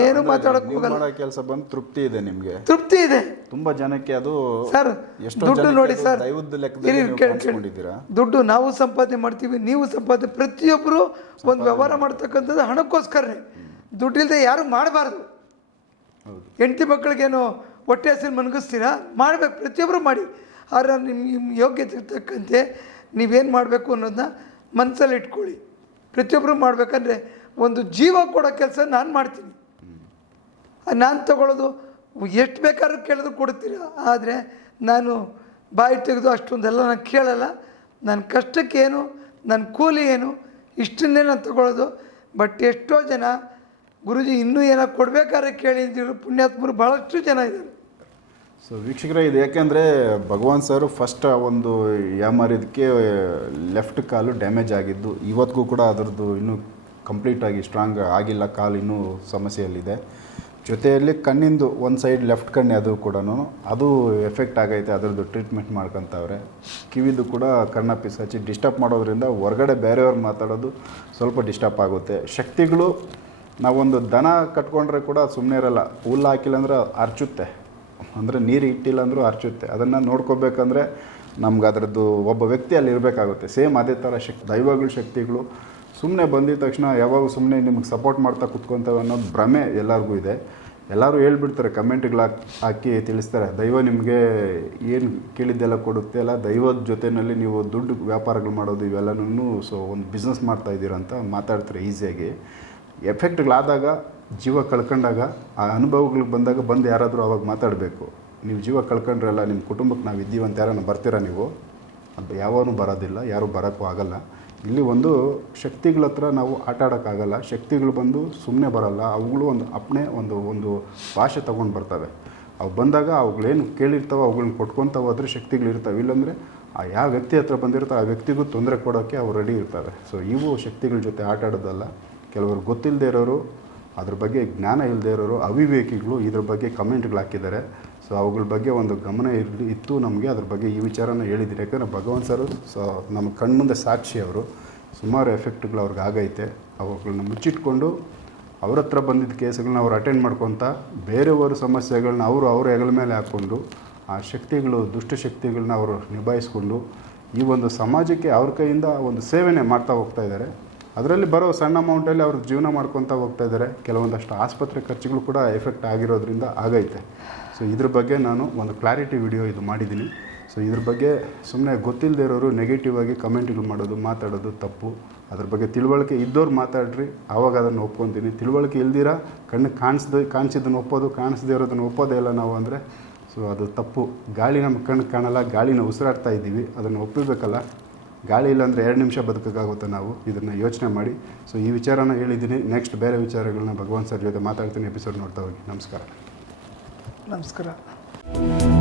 ಏನು ಮಾತಾಡೋಕೆ ಹೋಗಲ್ಲ. ಕೆಲಸ ಬಂದು ತೃಪ್ತಿ ಇದೆ ನಿಮಗೆ. ತೃಪ್ತಿ ಇದೆ. ತುಂಬಾ ಜನಕ್ಕೆ ಅದು ಸರ್ ಎಷ್ಟೋ ದುಡ್ಡು ನೋಡಿ ಸರ್. ದುಡ್ಡು ನಾವು ಸಂಪಾದನೆ ಮಾಡ್ತೀವಿ ನೀವು ಸಂಪಾದನೆ ಪ್ರತಿಯೊಬ್ಬರು ಒಂದು ವ್ಯವಹಾರ ಮಾಡ್ತಕ್ಕಂಥದ್ದು ಹಣಕ್ಕೋಸ್ಕರನೇ. ದುಡ್ಡಿಲ್ಲದೆ ಯಾರು ಮಾಡಬಾರ್ದು. ಹೆಂಡತಿ ಮಕ್ಕಳಿಗೇನು ಹೊಟ್ಟೆ ಹಸಿರು ಮನಗಿಸ್ತೀರಾ ಮಾಡಬೇಕು. ಪ್ರತಿಯೊಬ್ಬರು ಮಾಡಿ. ಆದರೆ ನಿಮ್ಮ ನಿಮ್ಮ ಯೋಗ್ಯತೆ ತಕ್ಕಂತೆ ನೀವೇನು ಮಾಡಬೇಕು ಅನ್ನೋದನ್ನ ಮನಸ್ಸಲ್ಲಿ ಇಟ್ಕೊಳ್ಳಿ. ಪ್ರತಿಯೊಬ್ಬರು ಮಾಡಬೇಕಂದ್ರೆ ಒಂದು ಜೀವ ಕೊಡೋ ಕೆಲಸ ನಾನು ಮಾಡ್ತೀನಿ. ನಾನು ತಗೊಳ್ಳೋದು ಎಷ್ಟು ಬೇಕಾದ್ರೂ ಕೇಳಿದ್ರು ಕೊಡ್ತೀರ. ಆದರೆ ನಾನು ಬಾಯಿ ತೆಗೆದು ಅಷ್ಟೊಂದೆಲ್ಲ ನಾನು ಕೇಳಲ್ಲ. ನನ್ನ ಕಷ್ಟಕ್ಕೇನು ನನ್ನ ಕೂಲಿ ಏನು, ಇಷ್ಟನ್ನೇ ನಾನು ತಗೊಳ್ಳೋದು. ಬಟ್ ಎಷ್ಟೋ ಜನ ಗುರುಜಿ ಇನ್ನೂ ಏನೋ ಕೊಡಬೇಕಾದ್ರೆ ಕೇಳಿ ಪುಣ್ಯಾತ್ಮರು ಭಾಳಷ್ಟು ಜನ ಇದ್ದಾರೆ. ಸೊ ವೀಕ್ಷಕರೇ, ಇದು ಯಾಕೆಂದರೆ ಭಗವಾನ್ ಸರ್ ಫಸ್ಟ್ ಒಂದು ಯಾಮಾರಿದಕ್ಕೆ ಲೆಫ್ಟ್ ಕಾಲು ಡ್ಯಾಮೇಜ್ ಆಗಿದ್ದು, ಇವತ್ತಿಗೂ ಕೂಡ ಅದರದ್ದು ಇನ್ನೂ ಕಂಪ್ಲೀಟಾಗಿ ಸ್ಟ್ರಾಂಗ್ ಆಗಿಲ್ಲ, ಕಾಲು ಇನ್ನೂ ಸಮಸ್ಯೆಯಲ್ಲಿದೆ. ಜೊತೆಯಲ್ಲಿ ಕಣ್ಣಿಂದು ಒಂದು ಸೈಡ್ ಲೆಫ್ಟ್ ಕಣ್ಣು ಅದು ಕೂಡ ಅದು ಎಫೆಕ್ಟ್ ಆಗೈತೆ, ಅದರದ್ದು ಟ್ರೀಟ್ಮೆಂಟ್ ಮಾಡ್ಕೊತಾವ್ರೆ. ಕಿವಿದು ಕೂಡ ಕಣ್ಣ ಪಿಸಾಚಿ ಡಿಸ್ಟರ್ಬ್ ಮಾಡೋದ್ರಿಂದ ಹೊರಗಡೆ ಬೇರೆಯವ್ರು ಮಾತಾಡೋದು ಸ್ವಲ್ಪ ಡಿಸ್ಟರ್ಬ್ ಆಗುತ್ತೆ. ಶಕ್ತಿಗಳು ನಾವೊಂದು ದನ ಕಟ್ಕೊಂಡ್ರೆ ಕೂಡ ಸುಮ್ಮನೆ ಇರಲ್ಲ. ಹುಲ್ಲು ಹಾಕಿಲ್ಲ ಅಂದ್ರೆ ಅರ್ಚುತ್ತೆ. ಅಂದರೆ ನೀರು ಇಟ್ಟಿಲ್ಲ ಅಂದರೂ ಅರ್ಚುತ್ತೆ. ಅದನ್ನು ನೋಡ್ಕೋಬೇಕಂದ್ರೆ ನಮ್ಗೆ ಅದರದ್ದು ಒಬ್ಬ ವ್ಯಕ್ತಿ ಅಲ್ಲಿ ಇರಬೇಕಾಗುತ್ತೆ. ಸೇಮ್ ಅದೇ ಥರ ಶಕ್ತಿ, ದೈವಗಳು ಶಕ್ತಿಗಳು. ಸುಮ್ಮನೆ ಬಂದಿದ ತಕ್ಷಣ ಯಾವಾಗ ಸುಮ್ಮನೆ ನಿಮಗೆ ಸಪೋರ್ಟ್ ಮಾಡ್ತಾ ಕುತ್ಕೊತೇವೆ ಅನ್ನೋದು ಭ್ರಮೆ ಎಲ್ಲರಿಗೂ ಇದೆ. ಎಲ್ಲರೂ ಹೇಳ್ಬಿಡ್ತಾರೆ, ಕಮೆಂಟ್ಗಳು ಹಾಕಿ ಹಾಕಿ ತಿಳಿಸ್ತಾರೆ, ದೈವ ನಿಮಗೆ ಏನು ಕೇಳಿದ್ದೆಲ್ಲ ಕೊಡುತ್ತೆ ಅಲ್ಲ? ದೈವದ ಜೊತೆಯಲ್ಲಿ ನೀವು ದುಡ್ಡು ವ್ಯಾಪಾರಗಳು ಮಾಡೋದು ಇವೆಲ್ಲನೂ ಸೊ ಒಂದು ಬಿಸ್ನೆಸ್ ಮಾಡ್ತಾ ಇದ್ದೀರ ಅಂತ ಮಾತಾಡ್ತಾರೆ ಈಸಿಯಾಗಿ. ಎಫೆಕ್ಟ್ಗಳಾದಾಗ ಜೀವ ಕಳ್ಕೊಂಡಾಗ ಆ ಅನುಭವಗಳಿಗೆ ಬಂದಾಗ ಬಂದು ಯಾರಾದರೂ ಅವಾಗ ಮಾತಾಡಬೇಕು. ನೀವು ಜೀವ ಕಳ್ಕೊಂಡ್ರಲ್ಲ, ನಿಮ್ಮ ಕುಟುಂಬಕ್ಕೆ ನಾವು ಇದ್ದೀವಿ ಅಂತ ಯಾರನ್ನು ಬರ್ತೀರಾ ನೀವು? ಅದು ಯಾವನೂ ಬರೋದಿಲ್ಲ, ಯಾರೂ ಬರೋಕ್ಕೂ ಆಗಲ್ಲ. ಇಲ್ಲಿ ಒಂದು ಶಕ್ತಿಗಳ ಹತ್ರ ನಾವು ಆಟ ಆಡೋಕ್ಕಾಗಲ್ಲ ಶಕ್ತಿಗಳು ಬಂದು ಸುಮ್ಮನೆ ಬರಲ್ಲ. ಅವುಗಳು ಒಂದು ಅಪ್ಪಣೆ ಒಂದು ಒಂದು ಭಾಷೆ ತೊಗೊಂಡು ಬರ್ತವೆ. ಅವು ಬಂದಾಗ ಅವುಗಳೇನು ಕೇಳಿರ್ತಾವೋ ಅವುಗಳನ್ನ ಕೊಟ್ಕೊತ ಹೋದರೆ ಶಕ್ತಿಗಳು ಇರ್ತವೆ. ಇಲ್ಲಾಂದರೆ ಆ ಯಾವ ವ್ಯಕ್ತಿ ಹತ್ರ ಬಂದಿರ್ತಾವೆ ಆ ವ್ಯಕ್ತಿಗೂ ತೊಂದರೆ ಕೊಡೋಕ್ಕೆ ಅವ್ರು ರೆಡಿ ಇರ್ತವೆ. ಸೊ ಇವು ಶಕ್ತಿಗಳ ಜೊತೆ ಆಟ ಆಡೋದಲ್ಲ. ಕೆಲವರು ಗೊತ್ತಿಲ್ಲದೆ ಇರೋರು ಅದ್ರ ಬಗ್ಗೆ ಜ್ಞಾನ ಇಲ್ಲದೆ ಇರೋರು, ಅವಿವೇಕಿಗಳು ಇದ್ರ ಬಗ್ಗೆ ಕಮೆಂಟ್ಗಳು ಹಾಕಿದ್ದಾರೆ. ಸೊ ಅವುಗಳ ಬಗ್ಗೆ ಒಂದು ಗಮನ ಇರಲಿ, ಇತ್ತು ನಮಗೆ, ಅದ್ರ ಬಗ್ಗೆ ಈ ವಿಚಾರನ ಹೇಳಿದ್ರು ಯಾಕಂದರೆ ಭಗವಾನ್ ಸರ್ ಸೊ ನಮ್ಮ ಕಣ್ಮುಂದೆ ಸಾಕ್ಷಿ ಅವರು. ಸುಮಾರು ಎಫೆಕ್ಟ್ಗಳು ಅವ್ರಿಗೆ ಆಗೈತೆ. ಅವುಗಳನ್ನ ಮುಚ್ಚಿಟ್ಕೊಂಡು ಅವ್ರ ಹತ್ರ ಬಂದಿದ್ದ ಕೇಸ್ಗಳನ್ನ ಅವ್ರು ಅಟೆಂಡ್ ಮಾಡ್ಕೊತ ಬೇರೆಯವರು ಸಮಸ್ಯೆಗಳನ್ನ ಅವರು ಅವ್ರ ಹೆಗಲ ಮೇಲೆ ಹಾಕ್ಕೊಂಡು, ಆ ಶಕ್ತಿಗಳು ದುಷ್ಟಶಕ್ತಿಗಳನ್ನ ಅವರು ನಿಭಾಯಿಸ್ಕೊಂಡು ಈ ಒಂದು ಸಮಾಜಕ್ಕೆ ಅವ್ರ ಕೈಯಿಂದ ಒಂದು ಸೇವೆನೇ ಮಾಡ್ತಾ ಹೋಗ್ತಾ ಇದ್ದಾರೆ. ಅದರಲ್ಲಿ ಬರೋ ಸಣ್ಣ ಅಮೌಂಟಲ್ಲಿ ಅವರು ಜೀವನ ಮಾಡ್ಕೊತಾ ಹೋಗ್ತಾ ಇದ್ದಾರೆ. ಕೆಲವೊಂದಷ್ಟು ಆಸ್ಪತ್ರೆ ಖರ್ಚುಗಳು ಕೂಡ ಎಫೆಕ್ಟ್ ಆಗಿರೋದ್ರಿಂದ ಆಗೈತೆ. ಸೊ ಇದ್ರ ಬಗ್ಗೆ ನಾನು ಒಂದು ಕ್ಲಾರಿಟಿ ವಿಡಿಯೋ ಇದು ಮಾಡಿದ್ದೀನಿ. ಸೊ ಇದ್ರ ಬಗ್ಗೆ ಸುಮ್ಮನೆ ಗೊತ್ತಿಲ್ಲದೆ ಇರೋರು ನೆಗೆಟಿವ್ ಆಗಿ ಕಮೆಂಟ್ಗಳು ಮಾಡೋದು, ಮಾತಾಡೋದು ತಪ್ಪು. ಅದ್ರ ಬಗ್ಗೆ ತಿಳುವಳಿಕೆ ಇದ್ದವ್ರು ಮಾತಾಡ್ರಿ. ಆವಾಗ ಅದನ್ನು ಒಪ್ಕೊತೀನಿ. ತಿಳುವಳಿಕೆ ಇಲ್ದಿರ ಕಣ್ಣು ಕಾಣಿಸ್ದ, ಕಾಣಿಸಿದ್ದನ್ನು ಒಪ್ಪೋದು, ಕಾಣಿಸ್ದೇ ಇರೋದನ್ನು ಒಪ್ಪೋದೇ ಇಲ್ಲ ನಾವು ಅಂದರೆ ಸೊ ಅದು ತಪ್ಪು. ಗಾಳಿ ನಮ್ಮ ಕಣ್ಣು ಕಾಣಲ್ಲ, ಗಾಳಿನ ಉಸಿರಾಡ್ತಾ ಇದ್ದೀವಿ. ಅದನ್ನು ಒಪ್ಪಬೇಕಲ್ಲ. ಗಾಳಿ ಇಲ್ಲಾಂದರೆ ಎರಡು ನಿಮಿಷ ಬದುಕಕ್ಕಾಗುತ್ತೆ ನಾವು? ಇದನ್ನು ಯೋಚನೆ ಮಾಡಿ. ಸೊ ಈ ವಿಚಾರನ ಹೇಳಿದ್ದೀನಿ. ನೆಕ್ಸ್ಟ್ ಬೇರೆ ವಿಚಾರಗಳನ್ನ ಭಗವಾನ್ ಸರ್ ಜೊತೆ ಮಾತಾಡ್ತೀನಿ ಎಪಿಸೋಡ್ ನೋಡ್ತಾ ಹೋಗಿ. ನಮಸ್ಕಾರ. ನಮಸ್ಕಾರ.